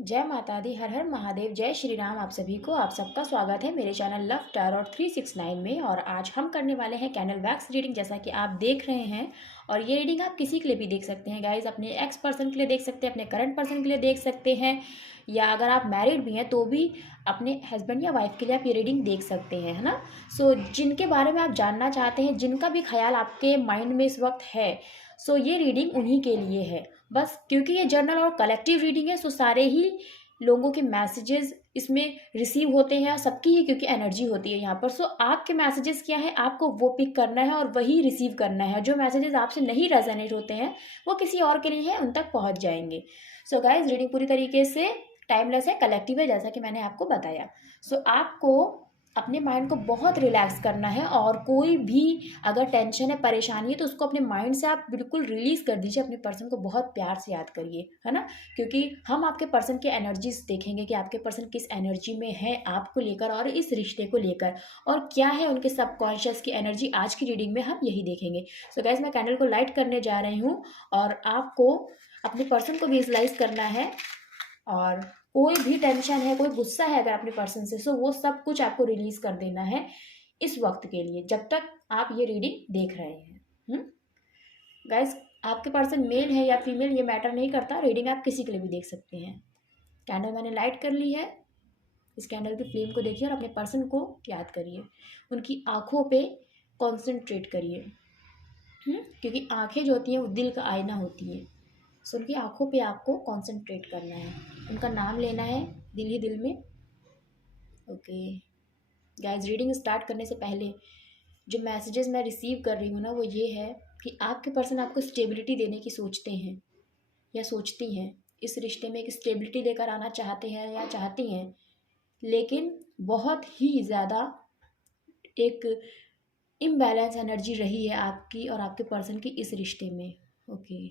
जय माता दी, हर हर महादेव, जय श्री राम। आप सभी को आप सबका स्वागत है मेरे चैनल लव टैरोट 369 में। और आज हम करने वाले हैं कैंडल वैक्स रीडिंग, जैसा कि आप देख रहे हैं। और ये रीडिंग आप किसी के लिए भी देख सकते हैं गाइज, अपने एक्स पर्सन के लिए देख सकते हैं, अपने करंट पर्सन के लिए देख सकते हैं, या अगर आप मैरिड भी हैं तो भी अपने हस्बैंड या वाइफ के लिए आप ये रीडिंग देख सकते हैं, है ना। सो जिनके बारे में आप जानना चाहते हैं, जिनका भी ख्याल आपके माइंड में इस वक्त है, सो ये रीडिंग उन्हीं के लिए है बस। क्योंकि ये जर्नल और कलेक्टिव रीडिंग है, सो सारे ही लोगों के मैसेजेस इसमें रिसीव होते हैं, सबकी ही क्योंकि एनर्जी होती है यहाँ पर। सो आपके मैसेजेस क्या है, आपको वो पिक करना है और वही रिसीव करना है। जो मैसेजेस आपसे नहीं रेजोनेट होते हैं वो किसी और के लिए है, उन तक पहुँच जाएंगे। सो गाइज, रीडिंग पूरी तरीके से टाइमलेस है, कलेक्टिव है, जैसा कि मैंने आपको बताया। सो आपको अपने माइंड को बहुत रिलैक्स करना है, और कोई भी अगर टेंशन है, परेशानी है, तो उसको अपने माइंड से आप बिल्कुल रिलीज कर दीजिए। अपने पर्सन को बहुत प्यार से याद करिए, है ना। क्योंकि हम आपके पर्सन की एनर्जीज देखेंगे कि आपके पर्सन किस एनर्जी में है आपको लेकर और इस रिश्ते को लेकर, और क्या है उनके सबकॉन्शियस की एनर्जी। आज की रीडिंग में हम यही देखेंगे। सो गाइस, मैं कैंडल को लाइट करने जा रही हूँ, और आपको अपने पर्सन को विजुअलाइज करना है। और कोई भी टेंशन है, कोई गुस्सा है अगर अपने पर्सन से, सो वो सब कुछ आपको रिलीज कर देना है इस वक्त के लिए, जब तक आप ये रीडिंग देख रहे हैं। गाइस, आपके पर्सन मेल है या फीमेल ये मैटर नहीं करता, रीडिंग आप किसी के लिए भी देख सकते हैं। कैंडल मैंने लाइट कर ली है। इस कैंडल की फ्लेम को देखिए और अपने पर्सन को याद करिए, उनकी आंखों पे कॉन्सेंट्रेट करिए। क्योंकि आंखें जो होती हैं वो दिल का आईना होती हैं। सो उनकी आंखों पे आपको कंसंट्रेट करना है, उनका नाम लेना है दिल ही दिल में। ओके गाइस, रीडिंग स्टार्ट करने से पहले जो मैसेजेस मैं रिसीव कर रही हूँ ना, वो ये है कि आपके पर्सन आपको स्टेबिलिटी देने की सोचते हैं या सोचती हैं। इस रिश्ते में एक स्टेबिलिटी लेकर आना चाहते हैं या चाहती हैं, लेकिन बहुत ही ज़्यादा एक इम्बैलेंस एनर्जी रही है आपकी और आपके पर्सन की इस रिश्ते में। ओके,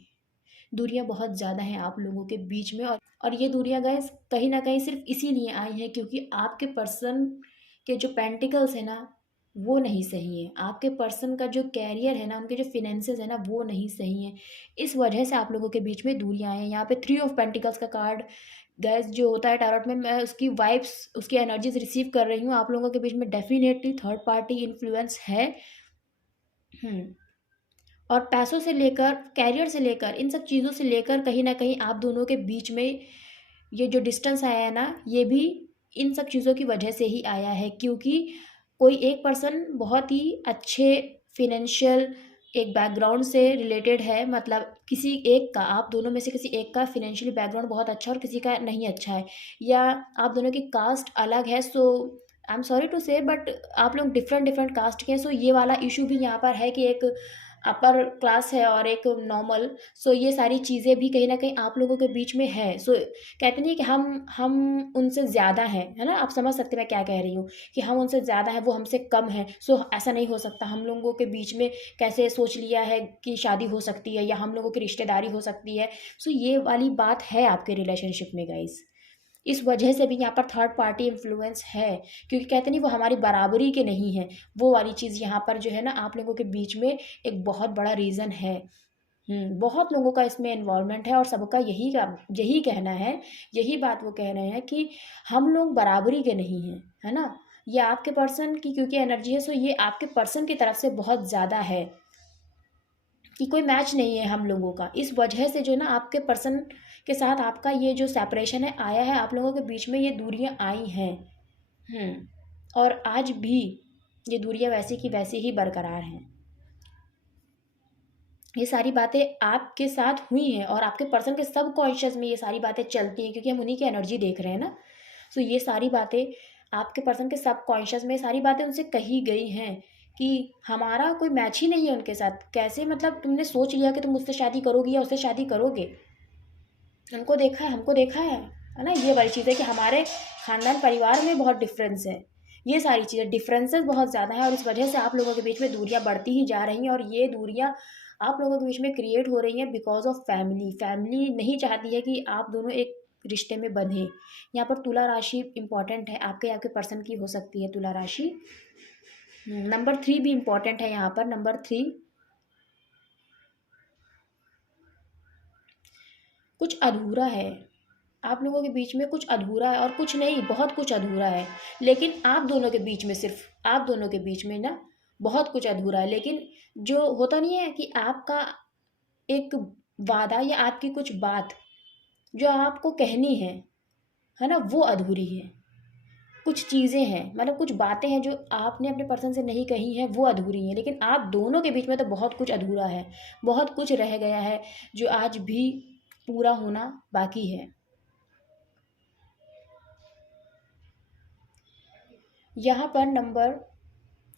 दूरियां बहुत ज़्यादा हैं आप लोगों के बीच में, और ये दूरियां गाइस कहीं ना कहीं सिर्फ इसीलिए आई हैं क्योंकि आपके पर्सन के जो पेंटिकल्स है ना, वो नहीं सही है। आपके पर्सन का जो कैरियर है ना, उनके जो फिनेंसेस है ना, वो नहीं सही है। इस वजह से आप लोगों के बीच में दूरियां हैं। यहाँ पे 3 ऑफ पेंटिकल्स का कार्ड गैस जो होता है टैरोट में, मैं उसकी वाइब्स, उसकी एनर्जीज रिसीव कर रही हूँ। आप लोगों के बीच में डेफिनेटली थर्ड पार्टी इन्फ्लुएंस है। और पैसों से लेकर, कैरियर से लेकर, इन सब चीज़ों से लेकर कहीं ना कहीं आप दोनों के बीच में ये जो डिस्टेंस आया है ना, ये भी इन सब चीज़ों की वजह से ही आया है। क्योंकि कोई एक पर्सन बहुत ही अच्छे फिनेंशियल एक बैकग्राउंड से रिलेटेड है, मतलब किसी एक का, आप दोनों में से किसी एक का फिनेंशियली बैकग्राउंड बहुत अच्छा और किसी का नहीं अच्छा है, या आप दोनों की कास्ट अलग है। सो आई एम सॉरी टू से, बट आप लोग डिफरेंट डिफरेंट कास्ट के हैं। सो ये वाला इशू भी यहाँ पर है कि एक अपर क्लास है और एक नॉर्मल। सो ये सारी चीज़ें भी कहीं ना कहीं आप लोगों के बीच में है। सो कहते नहीं कि हम उनसे ज़्यादा हैं, है ना। आप समझ सकते हैं मैं क्या कह रही हूँ, कि हम उनसे ज़्यादा है, वो हमसे कम है। सो ऐसा नहीं हो सकता। हम लोगों के बीच में कैसे सोच लिया है कि शादी हो सकती है या हम लोगों की रिश्तेदारी हो सकती है। सो ये वाली बात है आपके रिलेशनशिप में गाइस। इस वजह से भी यहाँ पर थर्ड पार्टी इन्फ्लुएंस है, क्योंकि कहते नहीं वो हमारी बराबरी के नहीं है। वो वाली चीज़ यहाँ पर जो है ना, आप लोगों के बीच में एक बहुत बड़ा रीज़न है। बहुत लोगों का इसमें इन्वॉल्वमेंट है, और सबका यही कहना है, यही बात वो कह रहे हैं कि हम लोग बराबरी के नहीं हैं, है ना। ये आपके पर्सन की क्योंकि एनर्जी है, सो ये आपके पर्सन की तरफ से बहुत ज़्यादा है कि कोई मैच नहीं है हम लोगों का। इस वजह से जो है ना, आपके पर्सन के साथ आपका ये जो सेपरेशन है आया है, आप लोगों के बीच में ये दूरियां आई हैं। और आज भी ये दूरियां वैसी की वैसी ही बरकरार हैं। ये सारी बातें आपके साथ हुई हैं, और आपके पर्सन के सब कॉन्शियस में ये सारी बातें चलती हैं, क्योंकि हम उन्हीं की एनर्जी देख रहे हैं ना। सो ये सारी बातें आपके पर्सन के सब कॉन्शियस में, सारी बातें उनसे कही गई हैं कि हमारा कोई मैच ही नहीं है उनके साथ। कैसे, मतलब तुमने सोच लिया कि तुम मुझसे शादी करोगी या उससे शादी करोगे। उनको देखा है, हमको देखा है ना। ये वाली चीज़ है कि हमारे खानदान परिवार में बहुत डिफरेंस है। ये सारी चीज़ें, डिफरेंसेस बहुत ज़्यादा है, और इस वजह से आप लोगों के बीच में दूरियां बढ़ती ही जा रही हैं। और ये दूरियां आप लोगों के बीच में क्रिएट हो रही हैं बिकॉज ऑफ फैमिली। फैमिली नहीं चाहती है कि आप दोनों एक रिश्ते में बंधे। यहाँ पर तुला राशि इंपॉर्टेंट है, आपके आपके पर्सन की हो सकती है तुला राशि। नंबर 3 भी इम्पॉर्टेंट है यहाँ पर। नंबर 3, कुछ अधूरा है, आप लोगों के बीच में कुछ अधूरा है, और कुछ नहीं, बहुत कुछ अधूरा है। लेकिन आप दोनों के बीच में, सिर्फ आप दोनों के बीच में ना बहुत कुछ अधूरा है। लेकिन जो होता नहीं है कि आपका एक वादा या आपकी कुछ बात जो आपको कहनी है ना, वो अधूरी है। कुछ चीज़ें हैं, मतलब कुछ बातें हैं जो आपने अपने पर्सन से नहीं कही हैं, वो अधूरी हैं। लेकिन आप दोनों के बीच में तो बहुत कुछ अधूरा है, बहुत कुछ रह गया है जो आज भी पूरा होना बाकी है। यहाँ पर नंबर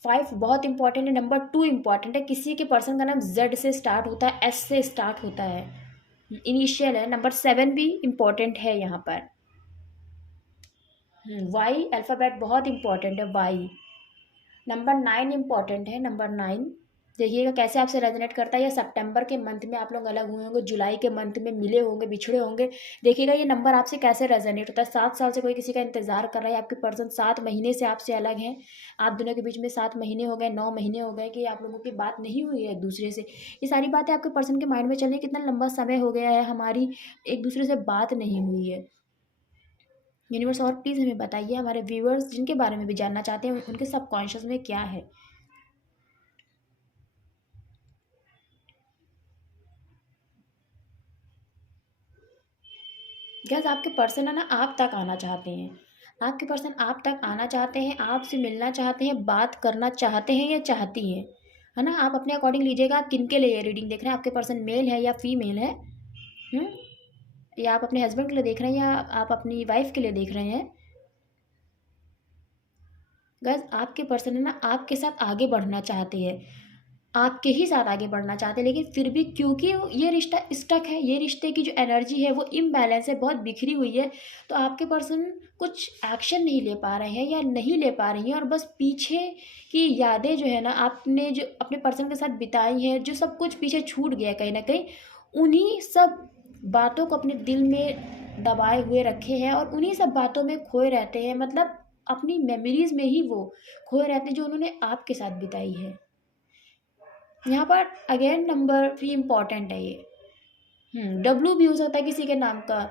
5 बहुत इंपॉर्टेंट है, नंबर 2 इंपॉर्टेंट है। किसी के पर्सन का नाम जेड से स्टार्ट होता है, एस से स्टार्ट होता है, इनिशियल है। नंबर 7 भी इम्पॉर्टेंट है यहाँ पर। वाई अल्फ़ाबेट बहुत इंपॉर्टेंट है, वाई। नंबर 9 इम्पॉर्टेंट है, नंबर 9। देखिएगा कैसे आपसे रेजोनेट करता है। या सितंबर के मंथ में आप लोग अलग हुए होंगे, जुलाई के मंथ में मिले होंगे, बिछड़े होंगे। देखिएगा ये नंबर आपसे कैसे रेजोनेट होता है। 7 साल से कोई किसी का इंतजार कर रहा है, आपके पर्सन 7 महीने से आपसे अलग हैं। आप दोनों के बीच में 7 महीने हो गए, 9 महीने हो गए कि आप लोगों की बात नहीं हुई है एक दूसरे से। ये सारी बातें आपके पर्सन के माइंड में चल रही है, कितना लंबा समय हो गया है हमारी एक दूसरे से बात नहीं हुई है। यूनिवर्स और प्लीज़ हमें बताइए, हमारे व्यूअर्स जिनके बारे में भी जानना चाहते हैं, उनके सबकॉन्शियस में क्या है। गैस आपके पर्सन है ना आप तक आना चाहते हैं। आपके पर्सन आप तक आना चाहते हैं, आपसे मिलना चाहते हैं, बात करना चाहते हैं या चाहती हैं, है ना। आप अपने अकॉर्डिंग लीजिएगा, आप किन के लिए ये रीडिंग देख रहे हैं। आपके पर्सन मेल है या फीमेल है? हम्म या आप अपने हस्बैंड के लिए देख रहे हैं या आप अपनी वाइफ के लिए देख रहे हैं? गैस आपके पर्सन है ना आपके साथ आगे बढ़ना चाहते हैं, आपके ही साथ आगे बढ़ना चाहते हैं। लेकिन फिर भी क्योंकि ये रिश्ता स्टक है, ये रिश्ते की जो एनर्जी है वो इम्बैलेंस है, बहुत बिखरी हुई है। तो आपके पर्सन कुछ एक्शन नहीं ले पा रहे हैं या नहीं ले पा रही हैं, और बस पीछे की यादें जो है ना आपने जो अपने पर्सन के साथ बिताई हैं, जो सब कुछ पीछे छूट गया कहीं ना कहीं, उन्हीं सब बातों को अपने दिल में दबाए हुए रखे हैं और उन्हीं सब बातों में खोए रहते हैं। मतलब अपनी मेमोरीज में ही वो खोए रहते हैं जो उन्होंने आपके साथ बिताई है। यहाँ पर अगेन नंबर 3 इम्पॉर्टेंट है ये। डब्लू भी हो सकता है किसी के नाम का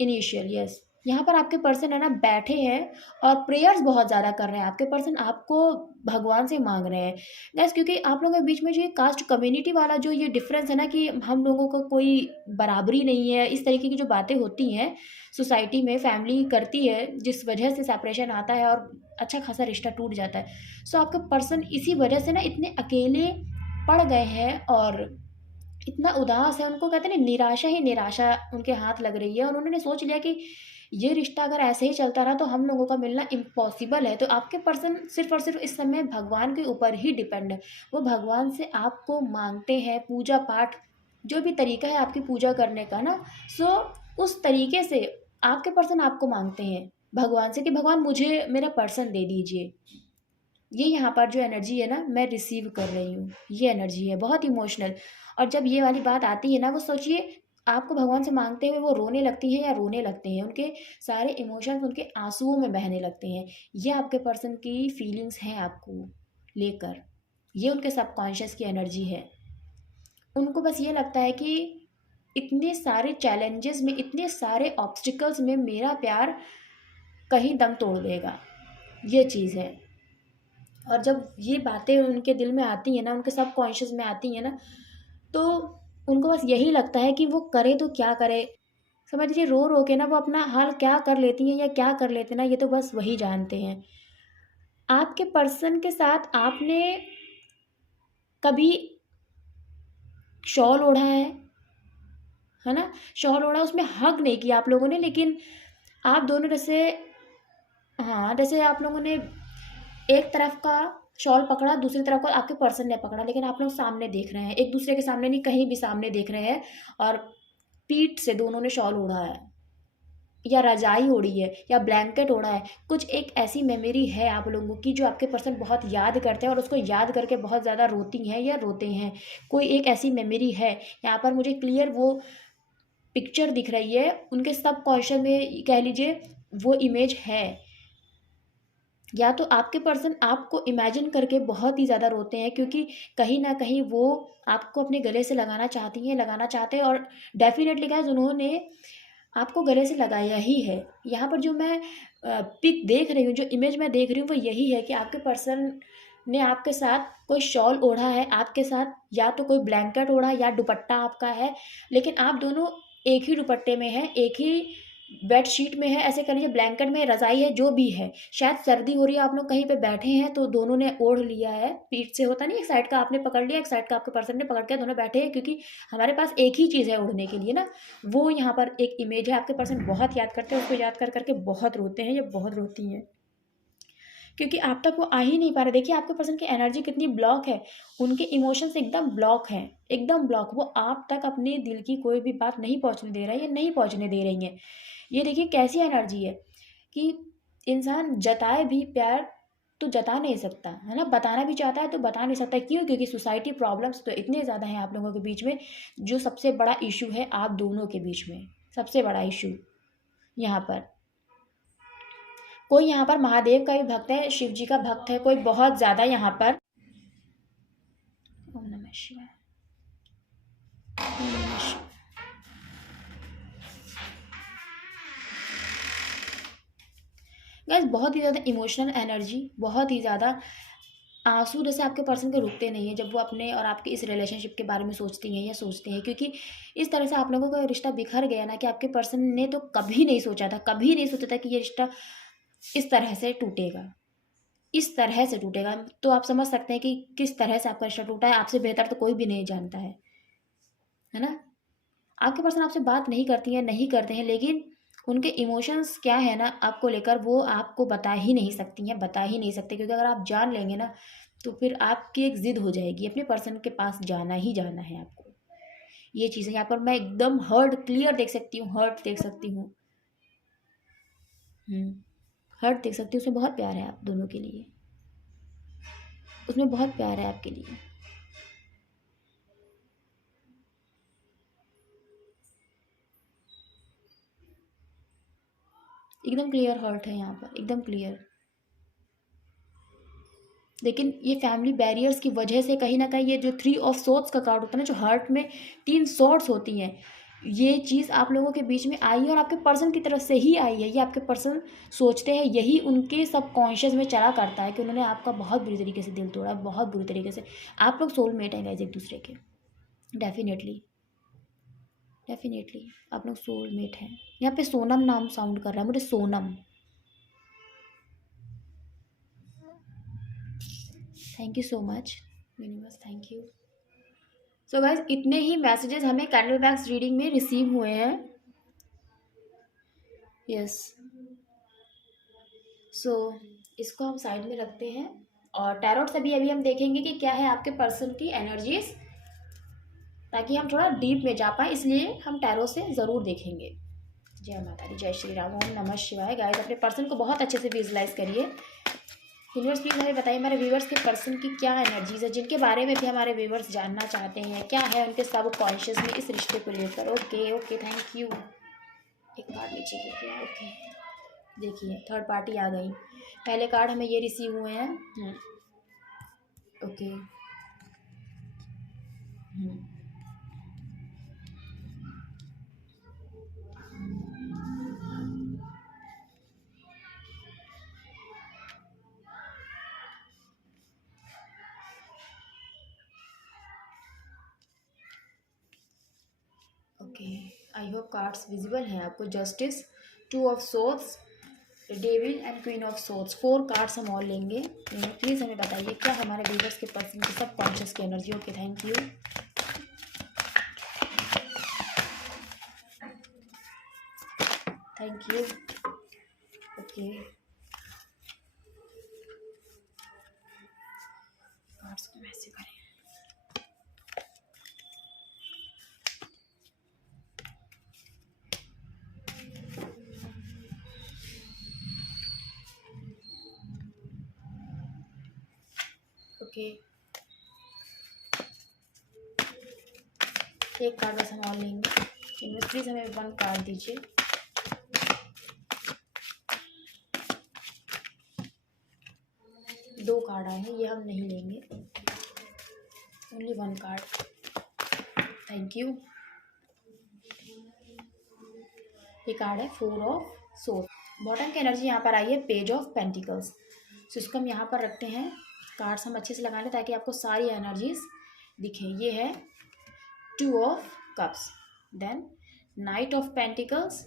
इनिशियल, यस। यहाँ पर आपके पर्सन है ना बैठे हैं और प्रेयर्स बहुत ज़्यादा कर रहे हैं। आपके पर्सन आपको भगवान से मांग रहे हैं गैस, क्योंकि आप लोगों के बीच में जो ये कास्ट कम्युनिटी वाला जो ये डिफरेंस है ना, कि हम लोगों का कोई बराबरी नहीं है, इस तरीके की जो बातें होती हैं सोसाइटी में, फैमिली करती है, जिस वजह से सेपरेशन आता है और अच्छा खासा रिश्ता टूट जाता है। सो आपके पर्सन इसी वजह से ना इतने अकेले पड़ गए हैं और इतना उदास है। उनको कहते हैं ना निराशा ही निराशा उनके हाथ लग रही है, और उन्होंने सोच लिया कि ये रिश्ता अगर ऐसे ही चलता रहा तो हम लोगों का मिलना इम्पॉसिबल है। तो आपके पर्सन सिर्फ और सिर्फ इस समय भगवान के ऊपर ही डिपेंड है। वो भगवान से आपको मांगते हैं, पूजा पाठ जो भी तरीका है आपकी पूजा करने का ना, सो उस तरीके से आपके पर्सन आपको मांगते हैं भगवान से कि भगवान मुझे मेरा पर्सन दे दीजिए। ये यहाँ पर जो एनर्जी है ना मैं रिसीव कर रही हूँ, ये एनर्जी है बहुत इमोशनल। और जब ये वाली बात आती है ना, वो सोचिए आपको भगवान से मांगते हुए वो रोने लगती हैं या रोने लगते हैं, उनके सारे इमोशंस उनके आंसुओं में बहने लगते हैं। ये आपके पर्सन की फीलिंग्स हैं आपको लेकर, ये उनके सबकॉन्शियस की एनर्जी है। उनको बस ये लगता है कि इतने सारे चैलेंजेस में, इतने सारे ऑब्स्टिकल्स में मेरा प्यार कहीं दम तोड़ देगा, ये चीज़ है। और जब ये बातें उनके दिल में आती हैं ना, उनके सब कॉन्शियस में आती हैं ना, तो उनको बस यही लगता है कि वो करे तो क्या करे। समझ लीजिए रो रो के ना वो अपना हाल क्या कर लेती हैं या क्या कर लेते हैं ना, ये तो बस वही जानते हैं। आपके पर्सन के साथ आपने कभी शॉल ओढ़ा है ना, शॉल ओढ़ा, उसमें हग नहीं किया आप लोगों ने, लेकिन आप दोनों जैसे, हाँ जैसे आप लोगों ने एक तरफ का शॉल पकड़ा, दूसरी तरफ का आपके पर्सन ने पकड़ा, लेकिन आप लोग सामने देख रहे हैं, एक दूसरे के सामने नहीं, कहीं भी सामने देख रहे हैं, और पीठ से दोनों ने शॉल ओढ़ा है या रजाई ओढ़ी है या ब्लैंकेट ओढ़ा है। कुछ एक ऐसी मेमोरी है आप लोगों की जो आपके पर्सन बहुत याद करते हैं और उसको याद करके बहुत ज़्यादा रोती हैं या रोते हैं। कोई एक ऐसी मेमोरी है, यहाँ पर मुझे क्लियर वो पिक्चर दिख रही है, उनके सब कॉन्शियस में कह लीजिए वो इमेज है। या तो आपके पर्सन आपको इमेजिन करके बहुत ही ज़्यादा रोते हैं, क्योंकि कहीं ना कहीं वो आपको अपने गले से लगाना चाहती हैं, लगाना चाहते हैं। और डेफिनेटली गाइस उन्होंने आपको गले से लगाया ही है। यहाँ पर जो मैं पिक देख रही हूँ, जो इमेज मैं देख रही हूँ वो यही है कि आपके पर्सन ने आपके साथ कोई शॉल ओढ़ा है, आपके साथ या तो कोई ब्लैंकेट ओढ़ा है या दुपट्टा आपका है, लेकिन आप दोनों एक ही दुपट्टे में हैं, एक ही बेडशीट में है, ऐसे कह लीजिए ब्लैंकेट में, रज़ाई है, जो भी है। शायद सर्दी हो रही है, आप लोग कहीं पे बैठे हैं तो दोनों ने ओढ़ लिया है, पीठ से होता नहीं, एक साइड का आपने पकड़ लिया, एक साइड का आपके पर्सन ने पकड़ के दोनों बैठे हैं, क्योंकि हमारे पास एक ही चीज़ है ओढ़ने के लिए ना। वो यहाँ पर एक इमेज है। आपके पर्सन बहुत याद करते हैं, उसको याद कर कर के बहुत रोते हैं, या बहुत रोती हैं, क्योंकि आप तक वो आ ही नहीं पा रहे। देखिए आपके पर्सन की एनर्जी कितनी ब्लॉक है, उनके इमोशंस एकदम ब्लॉक हैं, एकदम ब्लॉक। वो आप तक अपने दिल की कोई भी बात नहीं पहुँचने दे रहा है या नहीं पहुँचने दे रही हैं। ये देखिए कैसी एनर्जी है कि इंसान जताए भी प्यार तो जता नहीं सकता, है ना? बताना भी चाहता है तो बता नहीं सकता। क्यों? क्योंकि सोसाइटी प्रॉब्लम्स तो इतने ज़्यादा हैं आप लोगों के बीच में। जो सबसे बड़ा इश्यू है आप दोनों के बीच में, सबसे बड़ा इश्यू यहाँ पर, कोई यहाँ पर महादेव का भी भक्त है, शिव जी का भक्त है, कोई बहुत ज़्यादा यहाँ पर। ओम नमः शिवाय, ओम नमः शिवाय। गाइस बहुत ही ज़्यादा इमोशनल एनर्जी, बहुत ही ज़्यादा आंसू जैसे आपके पर्सन के रुकते नहीं हैं जब वो अपने और आपके इस रिलेशनशिप के बारे में सोचती हैं या सोचते हैं, क्योंकि इस तरह से आप लोगों का रिश्ता बिखर गया ना कि आपके पर्सन ने तो कभी नहीं सोचा था, कभी नहीं सोचा था कि ये रिश्ता इस तरह से टूटेगा, इस तरह से टूटेगा। तो आप समझ सकते हैं कि किस तरह से आपका रिश्ता टूटा है। आपसे बेहतर तो कोई भी नहीं जानता है ना? आपके पर्सन आपसे बात नहीं करती हैं, नहीं करते हैं, लेकिन उनके इमोशंस क्या है ना आपको लेकर, वो आपको बता ही नहीं सकती हैं, बता ही नहीं सकते, क्योंकि अगर आप जान लेंगे ना तो फिर आपकी एक ज़िद हो जाएगी, अपने पर्सन के पास जाना ही जाना है आपको। ये चीज़ें यहाँ पर मैं एकदम हर्ट क्लियर देख सकती हूँ, हर्ट देख सकती हूँ। हर्ट देख सकती हूँ, उसमें बहुत प्यार है आप दोनों के लिए, उसमें बहुत प्यार है आपके लिए। एकदम क्लियर हर्ट है यहाँ पर, एकदम क्लियर। लेकिन ये फैमिली बैरियर्स की वजह से कहीं ना कहीं ये जो 3 ऑफ सोर्ड्स का कार्ड होता है ना, जो हार्ट में 3 सॉर्ड्स होती हैं, ये चीज़ आप लोगों के बीच में आई है और आपके पर्सन की तरफ से ही आई है। ये आपके पर्सन सोचते हैं, यही उनके सबकॉन्शियस में चला करता है कि उन्होंने आपका बहुत बुरी तरीके से दिल तोड़ा, बहुत बुरी तरीके से। आप लोग सोलमेट हैं गाइस एक दूसरे के, डेफिनेटली, डेफिनेटली आप लोग सोलमेट हैं। यहाँ पे सोनम नाम साउंड कर रहा है मुझे, Sonam. Thank you so much universe, thank you. So guys इतने ही मैसेजेस हमें कैंडल वैक्स रीडिंग में रिसीव हुए हैं। यस, सो इसको हम साइड में रखते हैं और टैरोट से भी अभी हम देखेंगे कि क्या है आपके पर्सन की एनर्जीज, ताकि हम थोड़ा डीप में जा पाए, इसलिए हम टैरोट से ज़रूर देखेंगे। जय माता दी, जय श्री राम, ओम नमः शिवाय। गाइज अपने पर्सन को बहुत अच्छे से विजुलाइज करिए। यूनिवर्स प्लीज़ हमें बताइए हमारे व्यूवर्स के पर्सन की क्या एनर्जीज है, जिनके बारे में भी हमारे व्यूवर्स जानना चाहते हैं, क्या है उनके सब कॉन्शियस में इस रिश्ते को लेकर। Okay okay, thank you. एक कार्ड नीचे गिर गया, ओके। देखिए थर्ड पार्टी आ गई। पहले कार्ड हमें ये रिसीव हुए हैं। Okay. Okay, I hope cards visible हैं आपको। Justice, 2 of swords, devil and queen of swords. 4 cards हम और लेंगे। प्लीज़ हमें बताइए क्या हमारे व्यूवर्स के पर्सन की सब कॉन्शियस की energy. Okay, thank you. Thank you. Okay, cards को वैसे करें। ओके, एक कार्ड बस हम और लेंगे। इनमें प्लीज़ हमें 1 कार्ड दीजिए। दो कार्ड आए हैं, ये हम नहीं लेंगे, ओनली 1 कार्ड। Thank you. ये कार्ड है 4 ऑफ सोर्ड। बॉटम की एनर्जी यहाँ पर आई है पेज ऑफ पेंटिकल्स। सो इसको हम यहाँ पर रखते हैं, कार्ड्स हम अच्छे से लगा लें ताकि आपको सारी एनर्जीज दिखे। ये है 2 of cups, then knight of pentacles.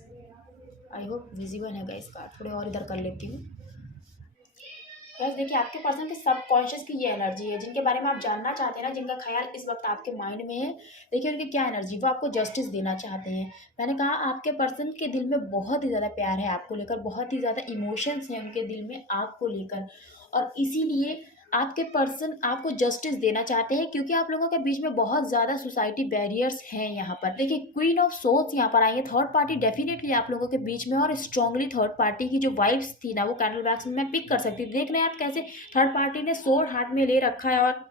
I hope visible है गाइस, कार्ड थोड़े और इधर कर लेती हूँ। बस देखिए, आपके पर्सन के सबकॉन्शियस की ये एनर्जी है, जिनके बारे में आप जानना चाहते हैं ना, जिनका ख्याल इस वक्त आपके माइंड में है। देखिए उनकी क्या एनर्जी, वो आपको जस्टिस देना चाहते हैं। मैंने कहा आपके पर्सन के दिल में बहुत ही ज़्यादा प्यार है आपको लेकर, बहुत ही ज़्यादा इमोशंस हैं उनके दिल में आपको लेकर, और इसीलिए आपके पर्सन आपको जस्टिस देना चाहते हैं, क्योंकि आप लोगों के बीच में बहुत ज़्यादा सोसाइटी बैरियर्स हैं यहाँ पर। देखिए क्वीन ऑफ सोर्ड्स यहाँ पर आई है। थर्ड पार्टी डेफिनेटली आप लोगों के बीच में, और स्ट्रांगली थर्ड पार्टी की जो वाइब्स थी ना, वो कैंडल वैक्स में मैं पिक कर सकती थी। देख रहे हैं आप कैसे थर्ड पार्टी ने सोर्ड हाथ में ले रखा है, और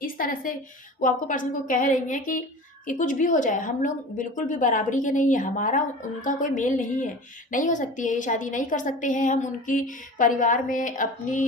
इस तरह से वो आपको पर्सन को कह रही हैं कि कुछ भी हो जाए, हम लोग बिल्कुल भी बराबरी के नहीं है, हमारा उनका कोई मेल नहीं है, नहीं हो सकती है ये शादी, नहीं कर सकते हैं हम उनकी परिवार में अपनी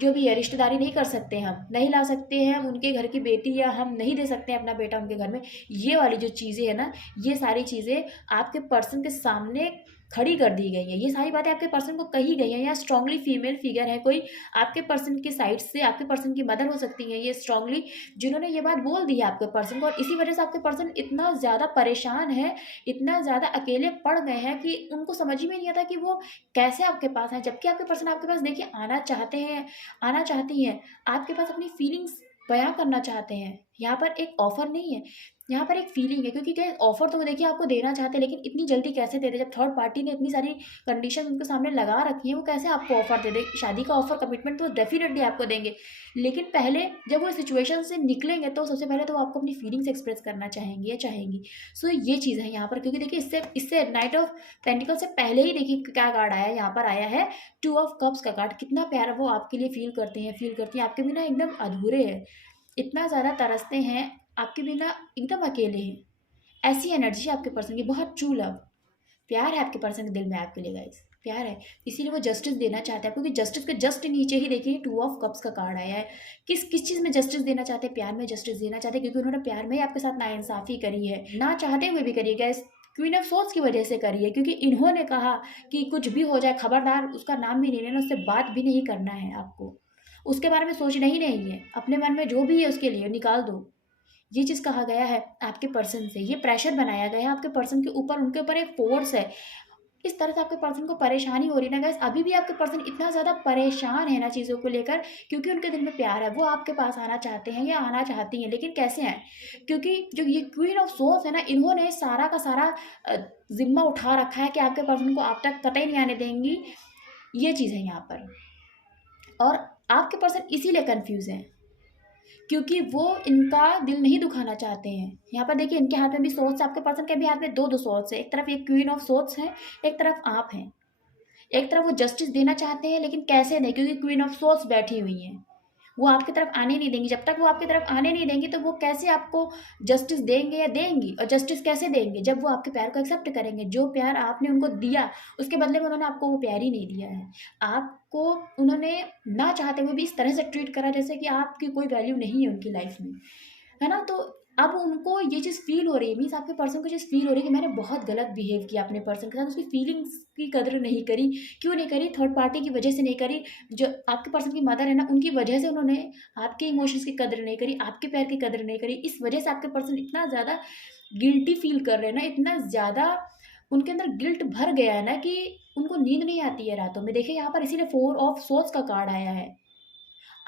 जो भी है रिश्तेदारी नहीं कर सकते, हम नहीं ला सकते हैं हम उनके घर की बेटी, या हम नहीं दे सकते हैं अपना बेटा उनके घर में। ये वाली जो चीज़ें हैं ना, ये सारी चीज़ें आपके पर्सन के सामने खड़ी कर दी गई है। ये सारी बातें आपके पर्सन को कही गई हैं। या स्ट्रांगली फीमेल फिगर है कोई आपके पर्सन की साइड से, आपके पर्सन की मदर हो सकती है ये स्ट्रांगली, जिन्होंने ये बात बोल दी है आपके पर्सन को, और इसी वजह से आपके पर्सन इतना ज़्यादा परेशान है, इतना ज़्यादा अकेले पड़ गए हैं कि उनको समझ ही में नहीं आता कि वो कैसे आपके पास हैं। जबकि आपके पर्सन आपके पास देखिए आना चाहते हैं, आना चाहती हैं, आपके पास अपनी फीलिंग्स बयां करना चाहते हैं। यहाँ पर एक ऑफर नहीं है, यहाँ पर एक फीलिंग है, क्योंकि क्या ऑफर तो वो देखिए आपको देना चाहते हैं, लेकिन इतनी जल्दी कैसे दे दे, जब थर्ड पार्टी ने इतनी सारी कंडीशन उनके सामने लगा रखी है, वो कैसे आपको ऑफर दे दे। शादी का ऑफर, कमिटमेंट तो डेफिनेटली आपको देंगे, लेकिन पहले जब वो सिचुएशन से निकलेंगे तो सबसे पहले तो वो आपको अपनी फीलिंग्स एक्सप्रेस करना चाहेंगे या चाहेंगी। सो ये चीज़ है यहाँ पर, क्योंकि देखिए इससे नाइट ऑफ पेंटिकल से पहले ही देखिए क्या कार्ड आया है, यहाँ पर आया है 2 ऑफ कप्स का कार्ड। कितना प्यार वो आपके लिए फील करते हैं, आपके बिना एकदम अधूरे हैं, इतना ज़्यादा तरसते हैं, आपके बिना एकदम अकेले हैं। ऐसी एनर्जी है आपके पर्सन की, बहुत ट्रू लव, प्यार है आपके पर्सन के दिल में आपके लिए गाइस, प्यार है। इसीलिए वो जस्टिस देना चाहते हैं, क्योंकि जस्टिस के जस्ट नीचे ही देखिए 2 ऑफ कप्स का कार्ड आया है। किस किस चीज़ में जस्टिस देना चाहते हैं, प्यार में जस्टिस देना चाहते हैं, क्योंकि उन्होंने प्यार में ही आपके साथ नाइंसाफ़ी करी है, ना चाहते हुए भी करी है गाइस। क्वीन ऑफ सोर्ड्स की वजह से करी है, क्योंकि इन्होंने कहा कि कुछ भी हो जाए खबरदार उसका नाम भी नहीं लेना, उससे बात भी नहीं करना है, आपको उसके बारे में सोचना ही नहीं है, अपने मन में जो भी है उसके लिए निकाल दो। ये चीज़ कहा गया है आपके पर्सन से, ये प्रेशर बनाया गया है आपके पर्सन के ऊपर, उनके ऊपर एक फोर्स है। इस तरह से आपके पर्सन को परेशानी हो रही है ना गाइस, अभी भी आपके पर्सन इतना ज़्यादा परेशान है ना चीज़ों को लेकर, क्योंकि उनके दिल में प्यार है, वो आपके पास आना चाहते हैं या आना चाहती हैं, लेकिन कैसे आए, क्योंकि जो ये क्वीन ऑफ सोर्ड्स है ना, इन्होंने सारा का सारा जिम्मा उठा रखा है कि आपके पर्सन को आप तक कतई नहीं आने देंगी। ये चीज़ है यहाँ पर, और आपके पर्सन इसीलिए कन्फ्यूज़ हैं, क्योंकि वो इनका दिल नहीं दुखाना चाहते हैं। यहाँ पर देखिए इनके हाथ में भी सोर्ड्स, आपके पर्सन के भी हाथ में दो दो सोर्ड्स है, एक तरफ ये क्वीन ऑफ सोर्ड्स है, एक तरफ आप हैं। एक तरफ वो जस्टिस देना चाहते हैं, लेकिन कैसे नहीं, क्योंकि क्वीन ऑफ सोर्ड्स बैठी हुई हैं, वो आपकी तरफ आने नहीं देंगी। जब तक वो आपकी तरफ आने नहीं देंगी तो वो कैसे आपको जस्टिस देंगे या देंगी, और जस्टिस कैसे देंगे जब वो आपके प्यार को एक्सेप्ट करेंगे। जो प्यार आपने उनको दिया उसके बदले में उन्होंने आपको वो प्यार ही नहीं दिया है, आपको उन्होंने ना चाहते हुए भी इस तरह से ट्रीट करा जैसे कि आपकी कोई वैल्यू नहीं है उनकी लाइफ में, है ना। तो अब उनको ये चीज़ फील हो रही है, मीन्स आपके पर्सन को चीज़ फील हो रही है कि मैंने बहुत गलत बिहेव किया अपने पर्सन के साथ, उसकी फीलिंग्स की कदर नहीं करी। क्यों नहीं करी, थर्ड पार्टी की वजह से नहीं करी, जो आपके पर्सन की मदर है ना उनकी वजह से उन्होंने आपके इमोशंस की कदर नहीं करी, आपके प्यार की कदर नहीं करी। इस वजह से आपके पर्सन इतना ज़्यादा गिल्टी फील कर रहे हैं ना, इतना ज़्यादा उनके अंदर गिल्ट भर गया है ना कि उनको नींद नहीं आती है रातों में। देखिए यहाँ पर इसीलिए 4 ऑफ सोर्ड्स का कार्ड आया है।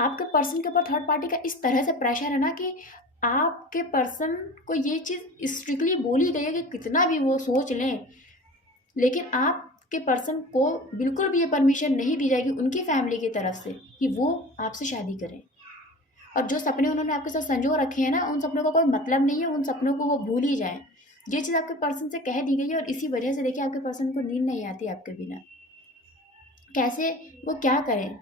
आपके पर्सन के ऊपर थर्ड पार्टी का इस तरह से प्रेशर है ना कि आपके पर्सन को ये चीज़ स्ट्रिक्टली बोली गई है कि कितना भी वो सोच लें, लेकिन आपके पर्सन को बिल्कुल भी ये परमिशन नहीं दी जाएगी उनकी फैमिली की तरफ से कि वो आपसे शादी करें। और जो सपने उन्होंने आपके साथ संजो रखे हैं ना, उन सपनों का कोई मतलब नहीं है, उन सपनों को वो भूल ही जाएं। ये चीज़ आपके पर्सन से कह दी गई है, और इसी वजह से देखिए आपके पर्सन को नींद नहीं आती आपके बिना। कैसे वो क्या करें,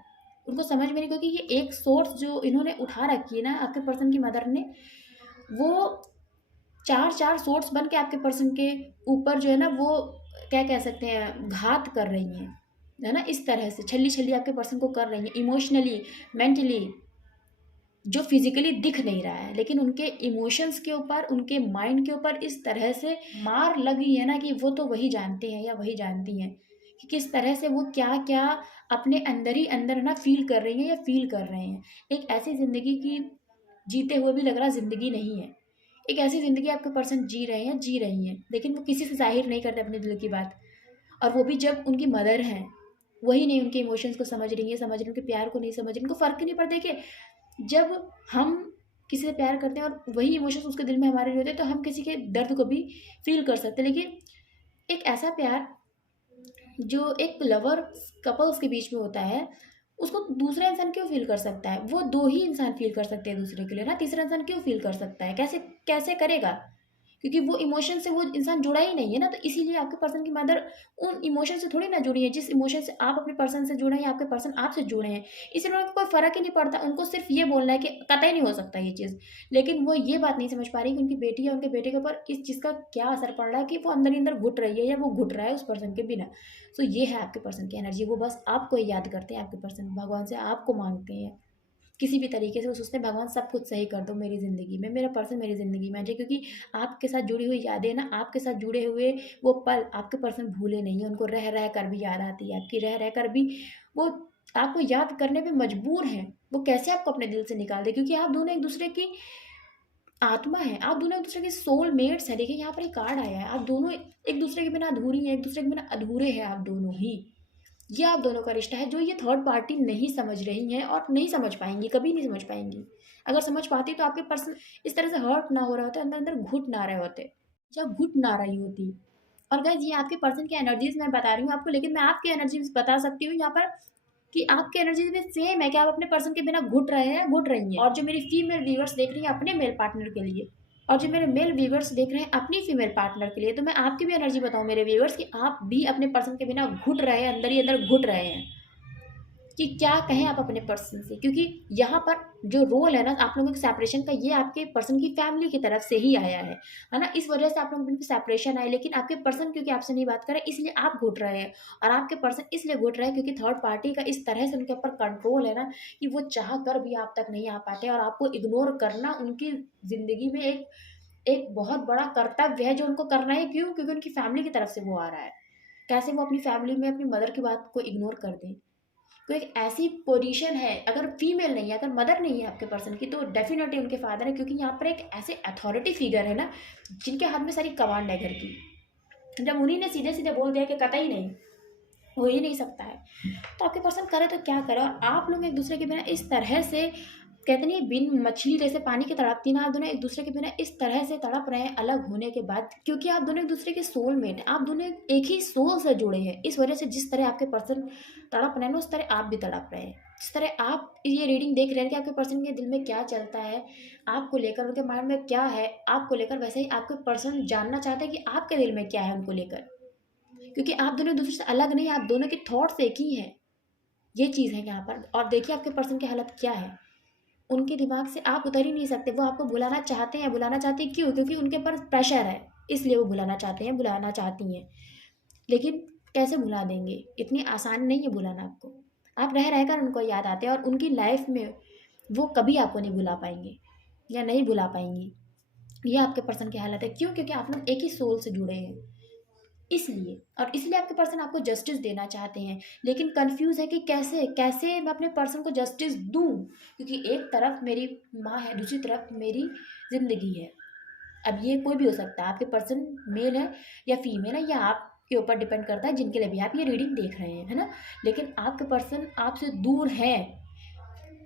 उनको समझ में नहीं, क्योंकि ये एक सोर्स जो इन्होंने उठा रखी है ना आपके पर्सन की मदर ने, वो 4 सोर्स बन के आपके पर्सन के ऊपर जो है ना, वो क्या कह सकते हैं, घात कर रही हैं, है ना। इस तरह से छली छली आपके पर्सन को कर रही हैं, इमोशनली, मेंटली, जो फिजिकली दिख नहीं रहा है, लेकिन उनके इमोशंस के ऊपर, उनके माइंड के ऊपर इस तरह से मार लगी है ना कि वो तो वही जानते हैं या वही जानती हैं कि किस तरह से वो क्या क्या अपने अंदर ही अंदर ना फील कर रही हैं या फील कर रहे हैं। एक ऐसी ज़िंदगी की जीते हुए भी लग रहा ज़िंदगी नहीं है। एक ऐसी ज़िंदगी आपके पर्सन जी रहे हैं, जी रही हैं, लेकिन वो किसी से ज़ाहिर नहीं करते अपने दिल की बात। और वो भी जब उनकी मदर हैं, वही नहीं उनके इमोशंस को समझ रही हैं, समझ रही हैं, उनके प्यार को नहीं समझ रही, उनको फ़र्क ही नहीं पड़ता। देखिए, जब हम किसी से प्यार करते हैं और वही इमोशंस उसके दिल में हमारे नहीं होते, तो हम किसी के दर्द को भी फ़ील कर सकते हैं। लेकिन एक ऐसा प्यार जो एक लवर कपल्स के बीच में होता है, उसको दूसरा इंसान क्यों फ़ील कर सकता है? वो 2 ही इंसान फ़ील कर सकते हैं दूसरे के लिए ना, तीसरा इंसान क्यों फ़ील कर सकता है? कैसे कैसे करेगा? क्योंकि वो इमोशन से वो इंसान जुड़ा ही नहीं है ना, तो इसीलिए आपके पर्सन की मदर उन इमोशन से थोड़ी ना जुड़ी है, जिस इमोशन से आप अपने पर्सन से जुड़े हैं या आपके पर्सन आपसे जुड़े हैं। इसलिए उनको कोई फ़र्क ही नहीं पड़ता, उनको सिर्फ़ ये बोलना है कि कतई नहीं हो सकता ये चीज़। लेकिन वो ये बात नहीं समझ पा रही कि उनकी बेटी या उनके बेटे के ऊपर इस चीज़ का क्या असर पड़ रहा है कि वो अंदर ही अंदर घुट रही है या वो घुट रहा है उस पर्सन के बिना। तो ये है आपके पर्सन की एनर्जी, वो बस आपको ही याद करते हैं, आपके पर्सन भगवान से आपको माँगते हैं। किसी भी तरीके से वो सोचते हैं भगवान सब कुछ सही कर दो मेरी ज़िंदगी में, मेरा पर्सन मेरी ज़िंदगी में आ जाए, क्योंकि आपके साथ जुड़ी हुई यादें ना, आपके साथ जुड़े हुए वो पल आपके पर्सन भूले नहीं हैं, उनको रह रह कर भी याद आती है आपकी, रह रह कर भी वो आपको याद करने पे मजबूर हैं। वो कैसे आपको अपने दिल से निकाल दें, क्योंकि आप दोनों एक दूसरे की आत्मा हैं, आप दोनों एक दूसरे के सोलमेट्स हैं। देखिए यहाँ पर एक कार्ड आया है, आप दोनों एक दूसरे के बिना अधूरी हैं, एक दूसरे के बिना अधूरे हैं आप दोनों ही। ये आप दोनों का रिश्ता है जो ये थर्ड पार्टी नहीं समझ रही हैं और नहीं समझ पाएँगी, कभी नहीं समझ पाएँगी। अगर समझ पाती तो आपके पर्सन इस तरह से हर्ट ना हो रहे होते, अंदर-अंदर घुट ना रहे होते, या घुट ना रही होती। और गाइज़ ये आपके पर्सन की एनर्जीज़ मैं बता रही हूँ आपको, लेकिन मैं आपकी एनर्जीज़ बता सकती हूँ यहाँ पर कि आपकी एनर्जीज़ भी सेम है कि आप अपने पर्सन के बिना घुट रहे हैं, घुट रही हैं। और जो मेरी फीमेल व्यूअर्स देख रही हैं अपने मेल पार्टनर के लिए, और जो मेरे मेल व्यूअर्स देख रहे हैं अपनी फीमेल पार्टनर के लिए, तो मैं आपकी भी एनर्जी बताऊँ मेरे व्यूअर्स कि आप भी अपने पर्सन के बिना घुट रहे हैं, अंदर ही अंदर घुट रहे हैं। कि क्या कहें आप अपने पर्सन से, क्योंकि यहाँ पर जो रोल है ना आप लोगों के सेपरेशन का, ये आपके पर्सन की फैमिली की तरफ से ही आया है ना? इस वजह से आप लोगों में सेपरेशन आए, लेकिन आपके पर्सन क्योंकि आपसे नहीं बात कर रहे इसलिए आप घुट रहे हैं। और आपके पर्सन इसलिए घुट रहे हैं क्योंकि थर्ड पार्टी का इस तरह से उनके ऊपर कंट्रोल है ना कि वो चाह कर भी आप तक नहीं आ पाते, और आपको इग्नोर करना उनकी ज़िंदगी में एक एक बहुत बड़ा कर्तव्य है जो उनको करना है। क्यों? क्योंकि उनकी फैमिली की तरफ से वो आ रहा है। कैसे वो अपनी फैमिली में अपनी मदर की बात को इग्नोर कर दें? तो एक ऐसी पोजीशन है, अगर फीमेल नहीं है, अगर मदर नहीं है आपके पर्सन की, तो डेफिनेटली उनके फादर है, क्योंकि यहाँ पर एक ऐसे अथॉरिटी फिगर है ना जिनके हाथ में सारी कमांड है घर की। जब उन्हीं ने सीधे सीधे बोल दिया कि कतई नहीं, हो ही नहीं सकता है, तो आपके पर्सन करे तो क्या करे। और आप लोग एक दूसरे के बिना इस तरह से, कहते नहीं बिन मछली जैसे पानी की तड़पती ना, आप दोनों एक दूसरे के बिना इस तरह से तड़प रहे हैं अलग होने के बाद, क्योंकि आप दोनों एक दूसरे के सोलमेट हैं, आप दोनों एक ही सोल से जुड़े हैं। इस वजह से जिस तरह आपके पर्सन तड़प रहे हैं ना, उस तरह आप भी तड़प रहे हैं। जिस तरह आप ये रीडिंग देख रहे हैं कि आपके पर्सन के दिल में क्या चलता है आपको लेकर, उनके माइंड में क्या है आपको लेकर, वैसे ही आपके पर्सन जानना चाहते हैं कि आपके दिल में क्या है उनको लेकर, क्योंकि आप दोनों एक दूसरे से अलग नहीं, आप दोनों के थॉट्स एक ही हैं। ये चीज़ है यहाँ पर। और देखिए आपके पर्सन की हालत क्या है, उनके दिमाग से आप उतर ही नहीं सकते। वो आपको बुलाना चाहते हैं, बुलाना चाहते हैं क्यों? क्योंकि उनके ऊपर प्रेशर है, इसलिए वो बुलाना चाहते हैं, बुलाना चाहती हैं। लेकिन कैसे भुला देंगे? इतनी आसान नहीं है बुलाना आपको। आप रह रहकर उनको याद आते हैं, और उनकी लाइफ़ में वो कभी आपको नहीं भुला पाएँगे या नहीं भुला पाएँगी। ये आपके पर्सन की हालत है। क्यों? क्योंकि आप लोग एक ही सोल से जुड़े हैं। इसलिए, और इसलिए आपके पर्सन आपको जस्टिस देना चाहते हैं, लेकिन कन्फ्यूज़ है कि कैसे कैसे मैं अपने पर्सन को जस्टिस दूँ? क्योंकि एक तरफ मेरी माँ है, दूसरी तरफ मेरी ज़िंदगी है। अब ये कोई भी हो सकता है, आपके पर्सन मेल है या फीमेल है, या आपके ऊपर डिपेंड करता है जिनके लिए भी आप ये रीडिंग देख रहे हैं, है ना? लेकिन आपके पर्सन आपसे दूर है,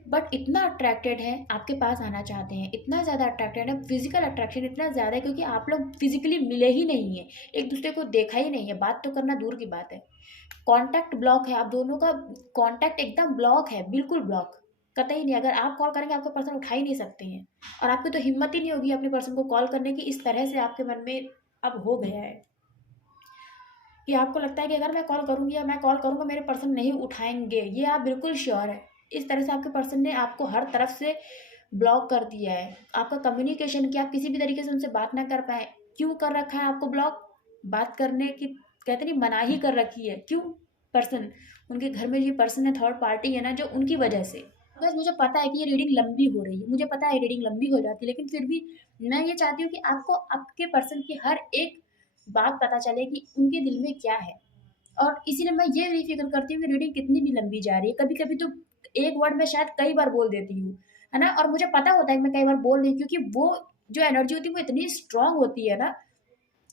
बट इतना अट्रैक्टेड है, आपके पास आना चाहते हैं, इतना ज़्यादा अट्रैक्टेड है, फिज़िकल अट्रैक्शन इतना ज़्यादा है, क्योंकि आप लोग फिज़िकली मिले ही नहीं हैं, एक दूसरे को देखा ही नहीं है, बात तो करना दूर की बात है। कॉन्टैक्ट ब्लॉक है, आप दोनों का कॉन्टैक्ट एकदम ब्लॉक है, बिल्कुल ब्लॉक, कतई नहीं। अगर आप कॉल करेंगे आपका पर्सन उठा ही नहीं सकते हैं, और आपकी तो हिम्मत ही नहीं होगी अपने पर्सन को कॉल करने की। इस तरह से आपके मन में अब हो गया है कि आपको लगता है कि अगर मैं कॉल करूँगी या मैं कॉल करूँगा मेरे पर्सन नहीं उठाएँगे, ये आप बिल्कुल श्योर हैं। इस तरह से आपके पर्सन ने आपको हर तरफ से ब्लॉक कर दिया है। आपका कम्युनिकेशन, कि आप किसी भी तरीके से उनसे बात ना कर पाएँ। क्यों कर रखा है आपको ब्लॉक? बात करने की, कहते नहीं, मनाही कर रखी है। क्यों? पर्सन, उनके घर में ये पर्सन है, थर्ड पार्टी है ना, जो उनकी वजह से। बस मुझे पता है कि ये रीडिंग लंबी हो रही है, मुझे पता है रीडिंग लंबी हो जाती है, लेकिन फिर भी मैं ये चाहती हूँ कि आपको आपके पर्सन की हर एक बात पता चले कि उनके दिल में क्या है। और इसीलिए मैं ये नहीं फ़िक्र करती हूँ कि रीडिंग कितनी भी लंबी जा रही है। कभी-कभी तो एक वर्ड मैं शायद कई बार बोल देती हूँ, है ना? और मुझे पता होता है कि मैं कई बार बोल रही हूँ, क्योंकि वो जो एनर्जी होती है वो इतनी स्ट्रॉन्ग होती है ना,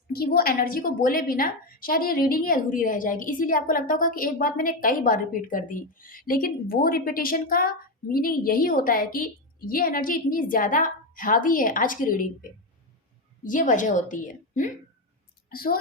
कि वो एनर्जी को बोले बिना शायद ये रीडिंग ही अधूरी रह जाएगी। इसीलिए आपको लगता होगा कि एक बात मैंने कई बार रिपीट कर दी। लेकिन वो रिपिटिशन का मीनिंग यही होता है कि ये एनर्जी इतनी ज़्यादा हावी है आज की रीडिंग पे, ये वजह होती है। हुँ?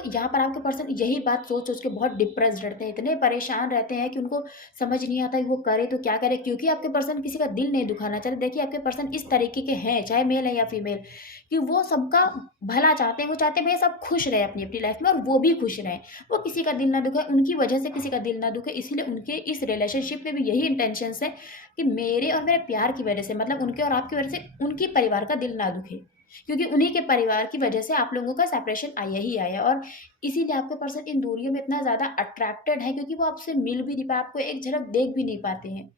यहाँ पर आपके पर्सन यही बात सोच-सोच के बहुत डिप्रेस्ड रहते हैं, इतने परेशान रहते हैं कि उनको समझ नहीं आता कि वो करे तो क्या करे? क्योंकि आपके पर्सन किसी का दिल नहीं दुखाना चाहते। देखिए, आपके पर्सन इस तरीके के हैं, चाहे मेल है या फीमेल, कि वो सबका भला चाहते हैं। वो चाहते हैं भई सब खुश रहें अपनी-अपनी लाइफ़ में और वो भी खुश रहें। वो किसी का दिल ना दुखाए, उनकी वजह से किसी का दिल ना दुखे, इसीलिए उनके इस रिलेशनशिप में भी यही इंटेंशन्स है कि मेरे और मेरे प्यार की वजह से, मतलब उनके और आपकी वजह से उनके परिवार का दिल ना दुखे। क्योंकि उन्हीं के परिवार की वजह से आप लोगों का सेपरेशन आया ही आया, और इसीलिए आपके पर्सन इन दूरियों में इतना ज़्यादा अट्रैक्टेड है, क्योंकि वो आपसे मिल भी नहीं पाए, आपको एक झलक देख भी नहीं पाते हैं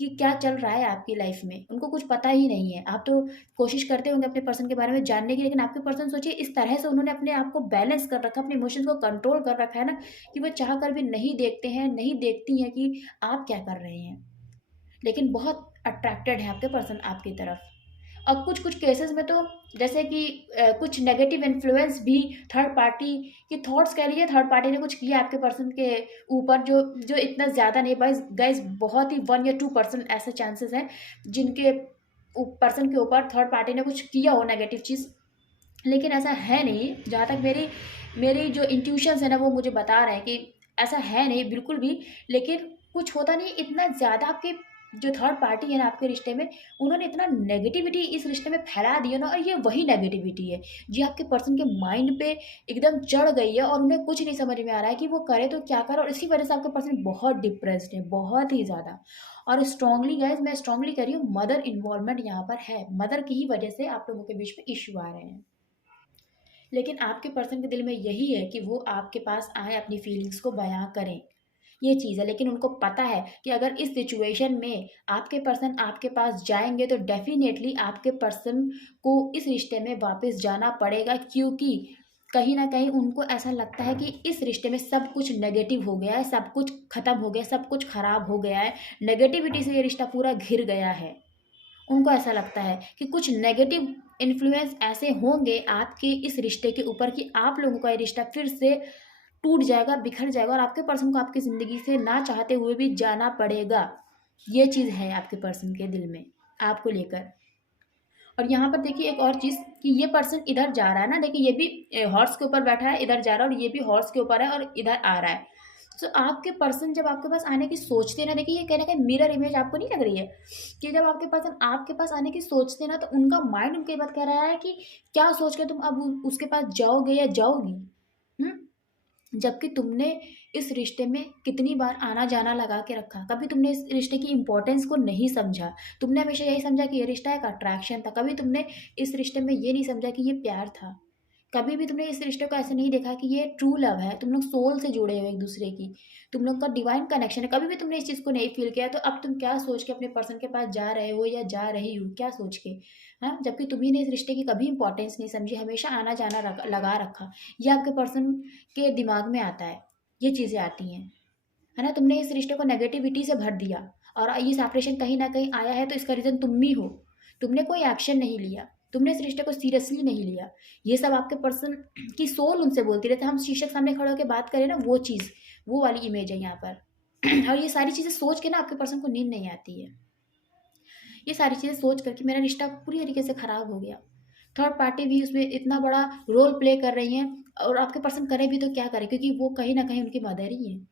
कि क्या चल रहा है आपकी लाइफ में। उनको कुछ पता ही नहीं है। आप तो कोशिश करते होंगे अपने पर्सन के बारे में जानने की, लेकिन आपके पर्सन सोचिए इस तरह से उन्होंने अपने आप को बैलेंस कर रखा है, अपने इमोशंस को कंट्रोल कर रखा है ना, कि वो चाह कर भी नहीं देखते हैं, नहीं देखती हैं कि आप क्या कर रहे हैं। लेकिन बहुत अट्रैक्टेड है आपके पर्सन आपकी तरफ। और कुछ-कुछ केसेस में तो जैसे कि कुछ नेगेटिव इन्फ्लुएंस भी थर्ड पार्टी के थॉट्स कह लीजिए, थर्ड पार्टी ने कुछ किया आपके पर्सन के ऊपर, जो जो इतना ज़्यादा नहीं, बस गाइस बहुत ही 1 या 2% ऐसे चांसेस हैं जिनके पर्सन के ऊपर थर्ड पार्टी ने कुछ किया हो नेगेटिव चीज़। लेकिन ऐसा है नहीं, जहाँ तक मेरी मेरी जो इंट्यूशंस है ना वो मुझे बता रहे हैं कि ऐसा है नहीं बिल्कुल भी। लेकिन कुछ होता नहीं, इतना ज़्यादा आपके जो थर्ड पार्टी है ना आपके रिश्ते में, उन्होंने इतना नेगेटिविटी इस रिश्ते में फैला दी है ना, और ये वही नेगेटिविटी है जो आपके पर्सन के माइंड पे एकदम चढ़ गई है, और उन्हें कुछ नहीं समझ में आ रहा है कि वो करे तो क्या करे, और इसी वजह से आपका पर्सन बहुत डिप्रेस्ड है, बहुत ही ज़्यादा। और स्ट्रांगली गाइस, मैं स्ट्रांगली कह रही हूँ, मदर इन्वॉल्वमेंट यहाँ पर है, मदर की ही वजह से आप लोगों के बीच में इश्यू आ रहे हैं। लेकिन आपके पर्सन के दिल में यही है कि वो आपके पास आएँ, अपनी फीलिंग्स को बयाँ करें, ये चीज़ है। लेकिन उनको पता है कि अगर इस सिचुएशन में आपके पर्सन आपके पास जाएँगे तो डेफ़िनेटली आपके पर्सन को इस रिश्ते में वापस जाना पड़ेगा, क्योंकि कहीं न कहीं उनको ऐसा लगता है कि इस रिश्ते में सब कुछ नेगेटिव हो गया है, सब कुछ ख़त्म हो गया है, सब कुछ ख़राब हो गया है, नेगेटिविटी से ये रिश्ता पूरा घिर गया है। उनको ऐसा लगता है कि कुछ नेगेटिव इन्फ्लुएंस ऐसे होंगे आपके इस रिश्ते के ऊपर कि आप लोगों का ये रिश्ता फिर से टूट जाएगा, बिखर जाएगा, और आपके पर्सन को आपकी ज़िंदगी से ना चाहते हुए भी जाना पड़ेगा। ये चीज़ है आपके पर्सन के दिल में, आपको लेकर। और यहाँ पर देखिए एक और चीज़, कि ये पर्सन इधर जा रहा है ना, देखिए ये भी हॉर्स के ऊपर बैठा है, इधर जा रहा है, और ये भी हॉर्स के ऊपर है और इधर आ रहा है। तो आपके पर्सन जब आपके पास आने की सोचते हैं ना, देखिए ये कहीं न कहीं मिरर इमेज आपको नहीं लग रही है? कि जब आपके पर्सन आपके पास आने की सोचते हैं ना, तो उनका माइंड उनको ये बात कह रहा है कि क्या सोच के तुम अब उसके पास जाओगे या जाओगी? हुँ? जबकि तुमने इस रिश्ते में कितनी बार आना-जाना लगा के रखा, कभी तुमने इस रिश्ते की इम्पोर्टेंस को नहीं समझा। तुमने हमेशा यही समझा कि ये रिश्ता एक अट्रैक्शन था, कभी तुमने इस रिश्ते में ये नहीं समझा कि ये प्यार था। कभी भी तुमने इस रिश्ते को ऐसे नहीं देखा कि ये ट्रू लव है, तुम लोग सोल से जुड़े हो एक-दूसरे की, तुम लोग का डिवाइन कनेक्शन है, कभी भी तुमने इस चीज़ को नहीं फ़ील किया, तो अब तुम क्या सोच के अपने पर्सन के पास जा रहे हो या जा रही हो, क्या सोच के? हाँ? जबकि तुम्ही ने इस रिश्ते की कभी इम्पोर्टेंस नहीं समझी, हमेशा आना-जाना लगा रखा। ये आपके पर्सन के दिमाग में आता है, ये चीज़ें आती हैं, है ना? तुमने इस रिश्ते को नेगेटिविटी से भर दिया, और ये सेपरेशन कहीं न कहीं आया है तो इसका रीज़न तुम ही हो। तुमने कोई एक्शन नहीं लिया, तुमने इस रिश्ते को सीरियसली नहीं लिया। ये सब आपके पर्सन की सोल उनसे बोलती रहती है, हम शीशे के सामने खड़े होके बात करें ना, वो चीज़, वो वाली इमेज है यहाँ पर। और ये सारी चीज़ें सोच के ना आपके पर्सन को नींद नहीं आती है। ये सारी चीज़ें सोच कर के मेरा रिश्ता पूरी तरीके से खराब हो गया। थर्ड पार्टी भी उसमें इतना बड़ा रोल प्ले कर रही हैं, और आपके पर्सन करे भी तो क्या करें, क्योंकि वो कहीं न कहीं उनकी मदर ही हैं।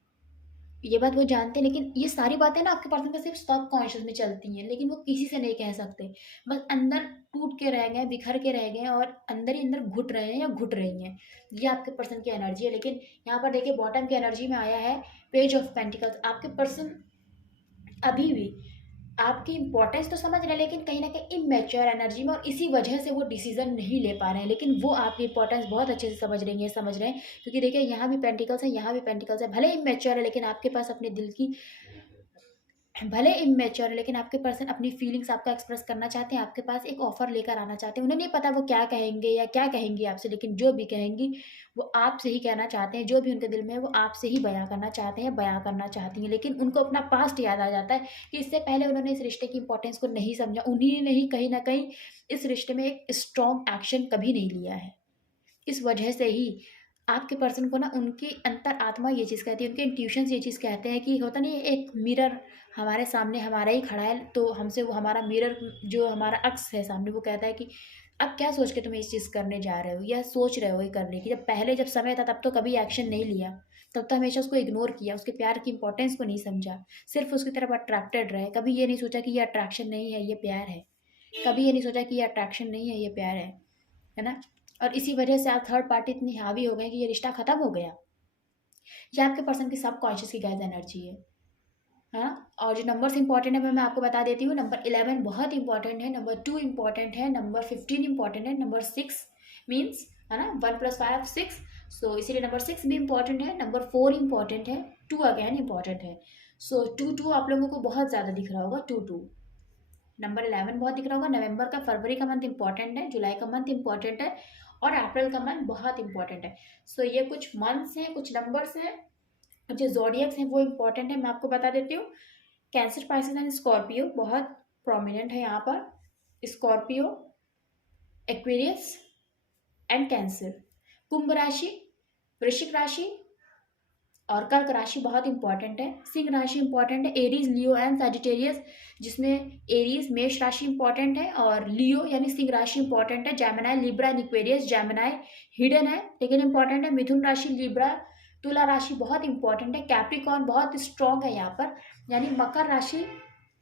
ये बात वो जानते हैं, लेकिन ये सारी बातें ना आपके पर्सन के सिर्फ़ सबकॉन्शियस में चलती हैं, लेकिन वो किसी से नहीं कह सकते। बस अंदर टूट के रह गए, बिखर के रह गए, और अंदर ही अंदर घुट रहे हैं या घुट रही हैं। ये आपके पर्सन की एनर्जी है। लेकिन यहाँ पर देखिए बॉटम की एनर्जी में आया है पेज ऑफ पेंटिकल्स। आपके पर्सन अभी भी आपकी इम्पोर्टेंस तो समझ रहे हैं, लेकिन कहीं न कहीं इमैच्योर एनर्जी में, और इसी वजह से वो डिसीज़न नहीं ले पा रहे हैं। लेकिन वो आपकी इम्पोर्टेंस बहुत अच्छे से समझ रही हैं, समझ रहे हैं, क्योंकि देखिए यहाँ भी पेंटिकल्स है, यहाँ भी पेंटिकल्स है। भले इमैच्योर है, लेकिन आपके पास अपने दिल की भले इमेच्योर है, लेकिन आपके पर्सन अपनी फीलिंग्स आपका एक्सप्रेस करना चाहते हैं, आपके पास एक ऑफर लेकर आना चाहते हैं। उन्हें नहीं पता वो क्या कहेंगे या क्या कहेंगी आपसे, लेकिन जो भी कहेंगी वो आपसे ही कहना चाहते हैं। जो भी उनके दिल में है वो आपसे ही बयां करना चाहते हैं, बयां करना चाहती हैं। लेकिन उनको अपना पास्ट याद आ जाता है कि इससे पहले उन्होंने इस रिश्ते की इंपॉर्टेंस को नहीं समझा, उन्हीं ने ही कहीं ना कहीं इस रिश्ते में एक स्ट्रॉन्ग एक्शन कभी नहीं लिया है। इस वजह से ही आपके पर्सन को ना उनकी अंतर आत्मा ये चीज़ कहती है, उनके इंट्यूशंस ये चीज़ कहते हैं कि होता नहीं है, एक मिरर हमारे सामने हमारा ही खड़ा है, तो हमसे वो हमारा मिरर जो हमारा अक्स है सामने, वो कहता है कि अब क्या सोच के तुम इस चीज़ करने जा रहे हो या सोच रहे हो ये करने की। जब पहले जब समय था तब तो कभी एक्शन नहीं लिया, तब तो हमेशा उसको इग्नोर किया, उसके प्यार की इंपॉर्टेंस को नहीं समझा, सिर्फ उसकी तरफ अट्रैक्टेड रहे। कभी ये नहीं सोचा कि ये अट्रैक्शन नहीं है, ये प्यार है। कभी ये नहीं सोचा कि ये अट्रैक्शन नहीं है, ये प्यार है ना। और इसी वजह से आप थर्ड पार्टी इतनी हावी हो गए कि ये रिश्ता खत्म हो गया। ये आपके पर्सन की सब कॉन्शियस की गैस एनर्जी है। हाँ, और जो नंबर्स इंपॉर्टेंट है मैं आपको बता देती हूँ। नंबर 11 बहुत इंपॉर्टेंट है, नंबर 2 इंपॉर्टेंट है, नंबर 15 इंपॉर्टेंट है, नंबर 6 मीन्स है ना 1 + 5 6। सो इसीलिए नंबर 6 भी इंपॉर्टेंट है, नंबर 4 इंपॉर्टेंट है, 2 अगेन इंपॉर्टेंट है। सो 2 आप लोगों को बहुत ज़्यादा दिख रहा होगा। 2 नंबर 11 बहुत दिख रहा होगा। नवंबर का, फरवरी का मंथ इंपॉर्टेंट है, जुलाई का मंथ इंपॉर्टेंट है, और अप्रैल का मंथ बहुत इंपॉर्टेंट है। सो ये कुछ मंथ्स हैं, कुछ नंबर्स हैं, जो जोडियक्स हैं वो इंपॉर्टेंट है। मैं आपको बता देती हूँ। कैंसर, पाइसेस एंड स्कॉर्पियो बहुत प्रोमिनेंट है यहाँ पर। Scorpio, Aquarius and Cancer. कुंभ राशि, वृश्चिक राशि और कर्क राशि बहुत इंपॉर्टेंट है। सिंह राशि इंपॉर्टेंट है, एरीज, लियो एंड सजिटेरियस, जिसमें एरीज मेष राशि इंपॉर्टेंट है और लियो यानी सिंह राशि इंपॉर्टेंट है। जैमिनाई, लिब्रा एंड इक्वेरियस। जैमिनाई हिडन है लेकिन इंपॉर्टेंट है। मिथुन राशि, लिब्रा, तुला राशि बहुत इंपॉर्टेंट है। कैप्रिकॉर्न बहुत स्ट्रॉन्ग है यहाँ पर, यानी मकर राशि,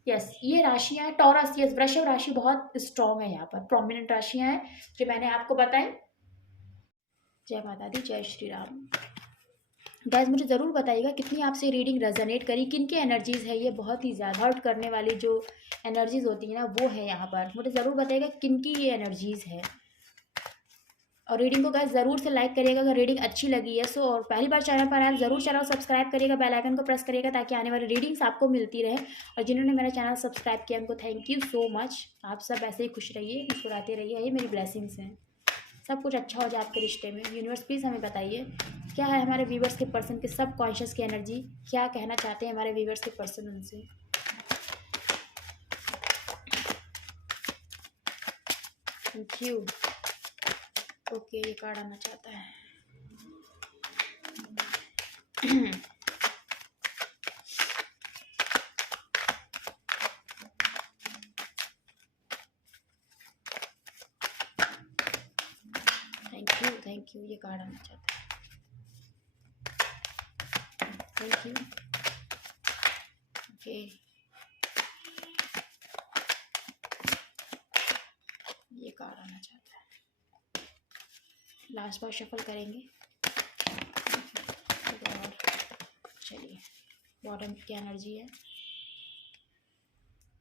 यस ये राशियां हैं। टॉरस, यस वृषभ राशि बहुत स्ट्रॉन्ग है यहाँ पर। प्रोमिनेंट राशियां हैं जो मैंने आपको बताई। जय माता दी, जय श्री राम। गाइस मुझे ज़रूर बताइएगा कितनी आपसे रीडिंग रेजोनेट करी, किन की एनर्जीज़ है ये बहुत ही ज़्यादा हर्ट करने वाली जो एनर्जीज़ होती है ना वो है यहाँ पर। मुझे ज़रूर बताइएगा किन की ये एनर्जीज़ है। और रीडिंग को गाइस ज़रूर से लाइक करिएगा अगर रीडिंग अच्छी लगी है सो। और पहली बार चैनल पर आए ज़रूर चैनल सब्सक्राइब करिएगा, बेल आइकन को प्रेस करिएगा ताकि आने वाली रीडिंग्स आपको मिलती रहे। और जिन्होंने मेरा चैनल सब्सक्राइब किया उनको थैंक यू सो मच। आप सब ऐसे ही खुश रहिए, मुस्कुराते रहिए, ये मेरी ब्लेसिंग्स हैं। सब कुछ अच्छा हो जाए आपके रिश्ते में। यूनिवर्स प्लीज़ हमें बताइए क्या है हमारे व्यूवर्स के पर्सन के सब कॉन्शियस की एनर्जी, क्या कहना चाहते हैं हमारे व्यूवर्स के पर्सन उनसे। Thank you. ओके, ये कार्ड आना चाहता है। थैंक यू, ये कार्ड आना चाहता है। Thank you. ओके, ये कार्ड आना चाहता है। लास्ट बार शफल करेंगे और चलिए। बॉटम की एनर्जी है,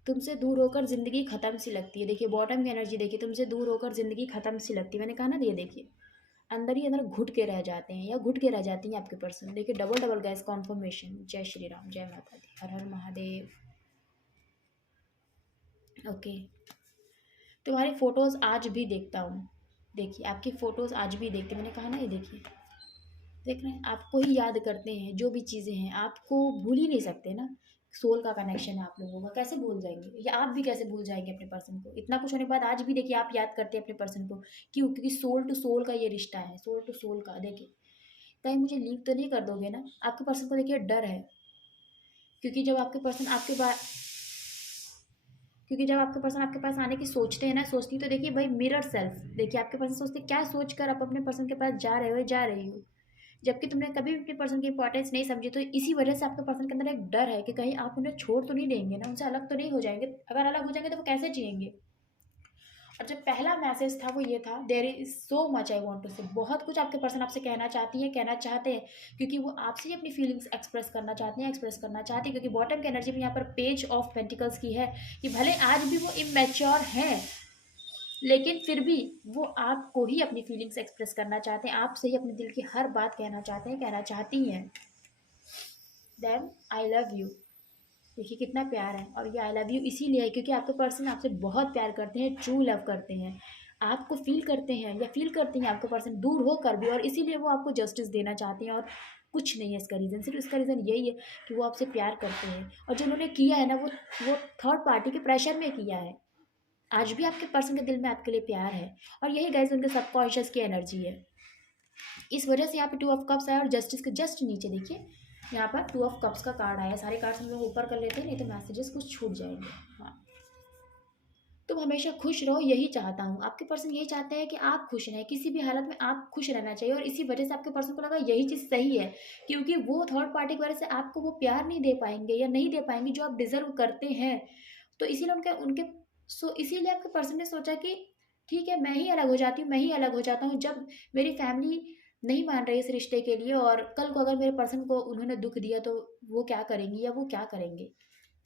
तुमसे दूर होकर ज़िंदगी ख़त्म सी लगती है। देखिए बॉटम की एनर्जी देखिए, तुमसे दूर होकर ज़िंदगी ख़त्म सी लगती है। मैंने कहा ना, ये देखिए अंदर ही अंदर घुट के रह जाते हैं या घुट के रह जाती हैं आपके पर्सन। देखिए डबल डबल गैस कॉन्फर्मेशन। जय श्री राम, जय माता दी, हर हर महादेव। ओके, तुम्हारी फ़ोटोज़ आज भी देखता हूँ। देखिए आपकी फ़ोटोज़ आज भी देखते, मैंने कहा ना, ये देखिए देख रहे हैं, आपको ही याद करते हैं। जो भी चीज़ें हैं आपको भूल ही नहीं सकते ना। सोल का कनेक्शन है आप लोगों का, कैसे भूल जाएंगे, या आप भी कैसे भूल जाएंगे अपने पर्सन को। इतना कुछ होने के बाद आज भी देखिए आप याद करते हैं अपने पर्सन को। क्यों? क्योंकि सोल टू सोल का ये रिश्ता है, सोल टू सोल का। देखिए कहीं मुझे लीव तो नहीं कर दोगे ना। आपके पर्सन को देखिए डर है, क्योंकि जब आपके पर्सन आपके पास क्योंकि जब आपके पर्सन आपके पास आने की सोचते हैं ना, सोचती तो देखिए भाई मिरर सेल्फ। देखिए आपके पर्सन सोचते क्या सोच कर आप अपने पर्सन के पास जा रहे हो, जा रही हो, जबकि तुमने कभी भी अपने पर्सन की इंपॉर्टेंस नहीं समझी। तो इसी वजह से आपके पर्सन के अंदर एक डर है कि कहीं आप उन्हें छोड़ तो नहीं देंगे ना, उनसे अलग तो नहीं हो जाएंगे। अगर अलग हो जाएंगे तो वो कैसे जिएंगे। और जो पहला मैसेज था वो ये था, there is so much I want to say. बहुत कुछ आपके पर्सन आपसे कहना चाहती है, कहना चाहते हैं, क्योंकि वो आपसे ही अपनी फीलिंग्स एक्सप्रेस करना चाहते हैं, एक्सप्रेस करना चाहती है। क्योंकि बॉटम की एनर्जी में यहाँ पर पेज ऑफ पेंटिकल्स की है कि भले आज भी वो इमेच्योर हैं, लेकिन फिर भी वो आपको ही अपनी फीलिंग्स एक्सप्रेस करना चाहते हैं, आपसे ही अपने दिल की हर बात कहना चाहते हैं, कहना चाहती हैं। Then I love you. देखिए कितना प्यार है, और ये आई लव यू इसीलिए है क्योंकि आपके पर्सन आपसे बहुत प्यार करते हैं, ट्रू लव करते हैं, आपको फील करते हैं या फील करती हैं आपके पर्सन दूर होकर भी, और इसीलिए वो आपको जस्टिस देना चाहते हैं। और कुछ नहीं है इसका रीज़न, सिर्फ इसका रीज़न यही है कि वो आपसे प्यार करते हैं, और जो उन्होंने किया है ना वो थर्ड पार्टी के प्रेशर में किया है। आज भी आपके पर्सन के दिल में आपके लिए प्यार है, और यही गाइस उनके सबकॉन्शियस की एनर्जी है। इस वजह से यहाँ पे टू ऑफ कप्स आया, और जस्टिस के जस्ट नीचे देखिए यहाँ पर टू ऑफ कप्स का कार्ड आया। सारे कार्ड्स हम लोग ऊपर कर लेते हैं, नहीं तो मैसेजेस कुछ छूट जाएंगे। हाँ, तुम हमेशा खुश रहो, यही चाहता हूँ। आपके पर्सन यही चाहते हैं कि आप खुश रहें, किसी भी हालत में आप खुश रहना चाहिए, और इसी वजह से आपके पर्सन को लगा यही चीज़ सही है, क्योंकि वो थर्ड पार्टी की वजह से आपको वो प्यार नहीं दे पाएंगे या नहीं दे पाएंगे जो आप डिजर्व करते हैं। तो इसीलिए उनके उनके इसीलिए आपके पर्सन ने सोचा कि ठीक है, मैं ही अलग हो जाती हूँ, मैं ही अलग हो जाता हूँ। जब मेरी फैमिली नहीं मान रही इस रिश्ते के लिए, और कल को अगर मेरे पर्सन को उन्होंने दुख दिया तो वो क्या करेंगी या वो क्या करेंगे।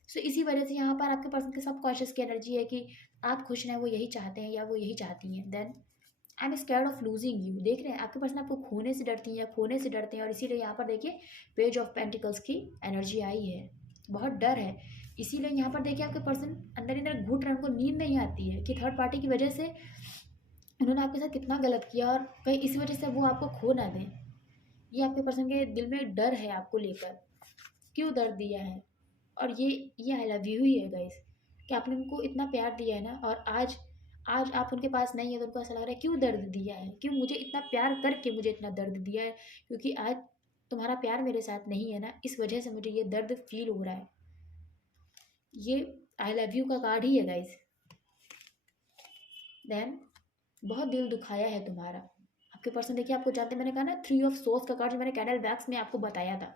इसी वजह से यहाँ पर आपके पर्सन के सब कॉन्शियस की एनर्जी है कि आप खुश रहें, वो यही चाहते हैं या वो यही चाहती हैं। Then I am scared of losing you. देख रहे हैं आपके पर्सन आपको खोने से डरती हैं या खोने से डरते हैं, और इसीलिए यहाँ पर देखिए पेज ऑफ पेंटिकल्स की एनर्जी आई है, बहुत डर है। इसीलिए यहाँ पर देखिए आपके पर्सन अंदर अंदर घुट रहे हैं, उनको नींद नहीं आती है कि थर्ड पार्टी की वजह से उन्होंने आपके साथ कितना गलत किया, और कहीं इसी वजह से वो आपको खो ना दें। ये आपके पर्सन के दिल में डर है आपको लेकर, क्यों दर्द दिया है। और ये आई लव यू ही है गाइस, कि आपने उनको इतना प्यार दिया है ना, और आज आज आप उनके पास नहीं है तो उनको ऐसा लग रहा है क्यों दर्द दिया है, क्यों मुझे इतना प्यार करके मुझे इतना दर्द दिया है, क्योंकि आज तुम्हारा प्यार मेरे साथ नहीं है ना, इस वजह से मुझे ये दर्द फील हो रहा है। ये आई लव यू का कार्ड ही है गाइस। देन बहुत दिल दुखाया है तुम्हारा। आपके पर्सन देखिए आपको जानते, मैंने कहा ना थ्री ऑफ सोर्स का कार्ड जो मैंने कैंडल वैक्स में आपको बताया था,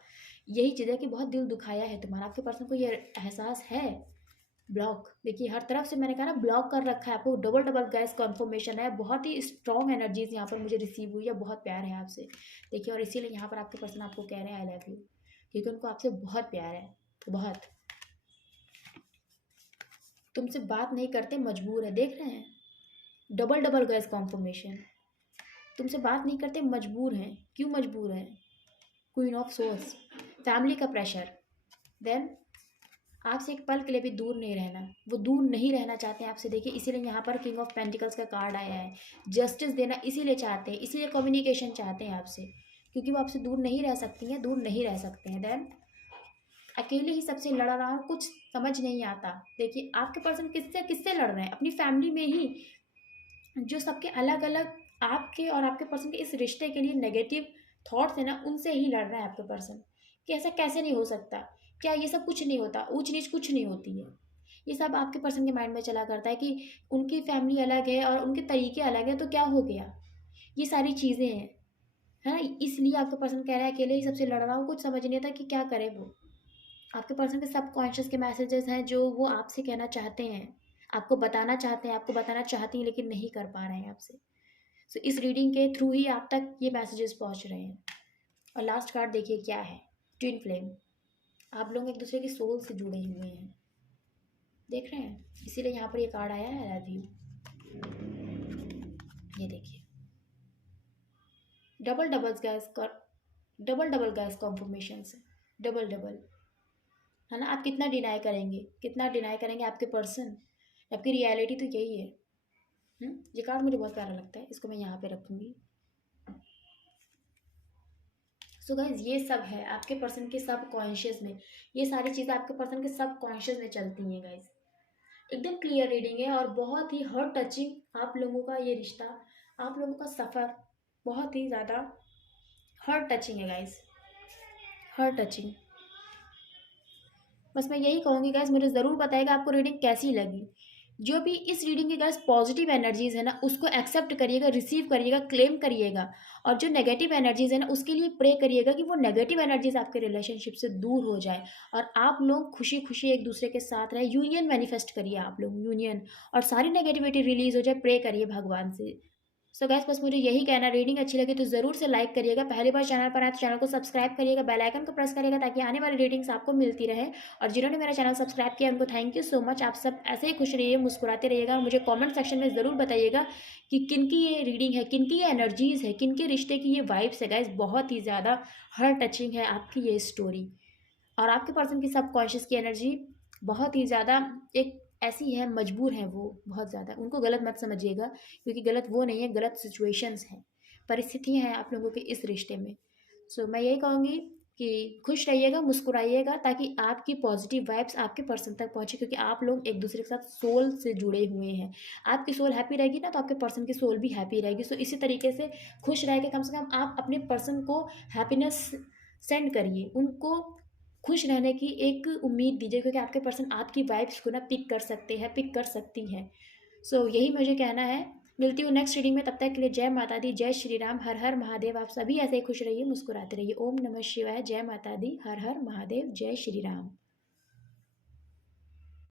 यही चीज़ है कि बहुत दिल दुखाया है तुम्हारा। आपके पर्सन को ये एहसास है। ब्लॉक देखिए हर तरफ से मैंने कहा ना ब्लॉक कर रखा है आपको, डबल डबल गैस कन्फर्मेशन है, बहुत ही स्ट्रॉन्ग एनर्जीज यहाँ पर मुझे रिसीव हुई है, बहुत प्यार है आपसे देखिए। और इसीलिए यहाँ पर आपके पर्सन आपको कह रहे हैं आई लव यू, क्योंकि उनको आपसे बहुत प्यार है, बहुत। तुमसे बात नहीं करते, मजबूर है, देख रहे हैं डबल डबल गैस कॉन्फर्मेशन। तुमसे बात नहीं करते, मजबूर हैं। क्यों मजबूर हैं? क्वीन ऑफ सोर्स, फैमिली का प्रेशर। देन आपसे एक पल के लिए भी दूर नहीं रहना, वो दूर नहीं रहना चाहते हैं आपसे देखिए। इसीलिए यहाँ पर किंग ऑफ पेंटिकल्स का कार्ड आया है, जस्टिस देना इसीलिए चाहते हैं, इसीलिए कम्युनिकेशन चाहते हैं आपसे, क्योंकि वो आपसे दूर नहीं रह सकती हैं, दूर नहीं रह सकते हैं। देन अकेले ही सबसे लड़ रहा हूँ, कुछ समझ नहीं आता। देखिए आपके पर्सन किससे किससे लड़ रहे हैं? अपनी फैमिली में ही, जो सबके अलग अलग आपके और आपके पर्सन के इस रिश्ते के लिए नेगेटिव थॉट्स है ना, उनसे ही लड़ रहा है आपके पर्सन, कि ऐसा कैसे नहीं हो सकता, क्या ये सब कुछ नहीं होता, ऊंच नीच कुछ नहीं होती है। ये सब आपके पर्सन के माइंड में चला करता है कि उनकी फैमिली अलग है और उनके तरीके अलग है, तो क्या हो गया, ये सारी चीज़ें हैं, है ना। इसलिए आपका पर्सन कह रहा है अकेले ही सबसे लड़ रहा हूँ, कुछ समझ नहीं आता कि क्या करे वो। आपके पर्सन के सब कॉन्शियस के मैसेजेस हैं जो वो आपसे कहना चाहते हैं, आपको बताना चाहते हैं, आपको बताना चाहती हैं, लेकिन नहीं कर पा रहे हैं आपसे। इस रीडिंग के थ्रू ही आप तक ये मैसेजेस पहुंच रहे हैं। और लास्ट कार्ड देखिए क्या है, ट्विन फ्लेम। आप लोग एक दूसरे की सोल से जुड़े हुए हैं, देख रहे हैं, इसीलिए यहाँ पर ये कार्ड आया है आई लव यू। ये देखिए डबल डबल गैस कॉन्फर्मेशन से, डबल डबल, है ना। आप कितना डिनाई करेंगे, कितना डिनाई करेंगे आपके पर्सन, आपकी रियलिटी तो यही है। ये कार्ड मुझे बहुत प्यारा लगता है, इसको मैं यहाँ पे रखूँगी। सो गाइज ये सब है आपके पर्सन के सब कॉन्शियस में, ये सारी चीज़ें आपके पर्सन के सब कॉन्शियस में चलती हैं गाइज। एकदम क्लियर रीडिंग है और बहुत ही हार्ट टचिंग आप लोगों का ये रिश्ता, आप लोगों का सफ़र बहुत ही ज़्यादा हार्ट टचिंग है गाइज, हार्ट टचिंग। बस मैं यही कहूँगी गाइज, मुझे ज़रूर बताइएगा आपको रीडिंग कैसी लगी। जो भी इस रीडिंग की गाइस पॉजिटिव एनर्जीज़ है ना, उसको एक्सेप्ट करिएगा, रिसीव करिएगा, क्लेम करिएगा। और जो नेगेटिव एनर्जीज़ है ना, उसके लिए प्रे करिएगा कि वो नेगेटिव एनर्जीज़ आपके रिलेशनशिप से दूर हो जाए और आप लोग खुशी खुशी एक दूसरे के साथ रहे। यूनियन मैनिफेस्ट करिए आप लोग, यूनियन, और सारी नेगेटिविटी रिलीज़ हो जाए। प्रे करिए भगवान से। सो गाइस बस मुझे यही कहना, रीडिंग अच्छी लगी तो ज़रूर से लाइक करिएगा, पहली बार चैनल पर आए तो चैनल को सब्सक्राइब करिएगा, बेल आइकन को प्रेस करिएगा ताकि आने वाली रीडिंग्स आपको मिलती रहे। और जिन्होंने मेरा चैनल सब्सक्राइब किया उनको थैंक यू सो मच। आप सब ऐसे ही खुश रहिए, मुस्कुराते रहिएगा और मुझे कमेंट सेक्शन में ज़रूर बताइएगा कि किन की ये रीडिंग है, किन की ये एनर्जीज़ है, किन के रिश्ते की ये वाइब्स है। गाइस बहुत ही ज़्यादा हार्ट टचिंग है आपकी ये स्टोरी। और आपके पर्सन की सबकॉन्शियस की एनर्जी बहुत ही ज़्यादा एक ऐसी है, मजबूर हैं वो बहुत ज़्यादा। उनको गलत मत समझिएगा, क्योंकि गलत वो नहीं है, गलत सिचुएशंस हैं, परिस्थितियाँ हैं आप लोगों के इस रिश्ते में। सो मैं यही कहूँगी कि खुश रहिएगा, मुस्कुराइएगा, ताकि आपकी पॉजिटिव वाइब्स आपके पर्सन तक पहुँचे, क्योंकि आप लोग एक दूसरे के साथ सोल से जुड़े हुए हैं। आपकी सोल हैप्पी रहेगी ना, तो आपके पर्सन की सोल भी हैप्पी रहेगी। सो इसी तरीके से खुश रह के कम से कम आप अपने पर्सन को हैप्पीनेस सेंड करिए, उनको खुश रहने की एक उम्मीद दीजिए, क्योंकि आपके पर्सन आपकी वाइब्स को ना पिक कर सकते हैं, पिक कर सकती हैं। सो यही मुझे कहना है। मिलती हूँ नेक्स्ट रीडिंग में, तब तक के लिए जय माता दी, जय श्री राम, हर हर महादेव। आप सभी ऐसे ही खुश रहिए, मुस्कुराते रहिए। ओम नमः शिवाय, जय माता दी, हर हर महादेव, जय श्री राम।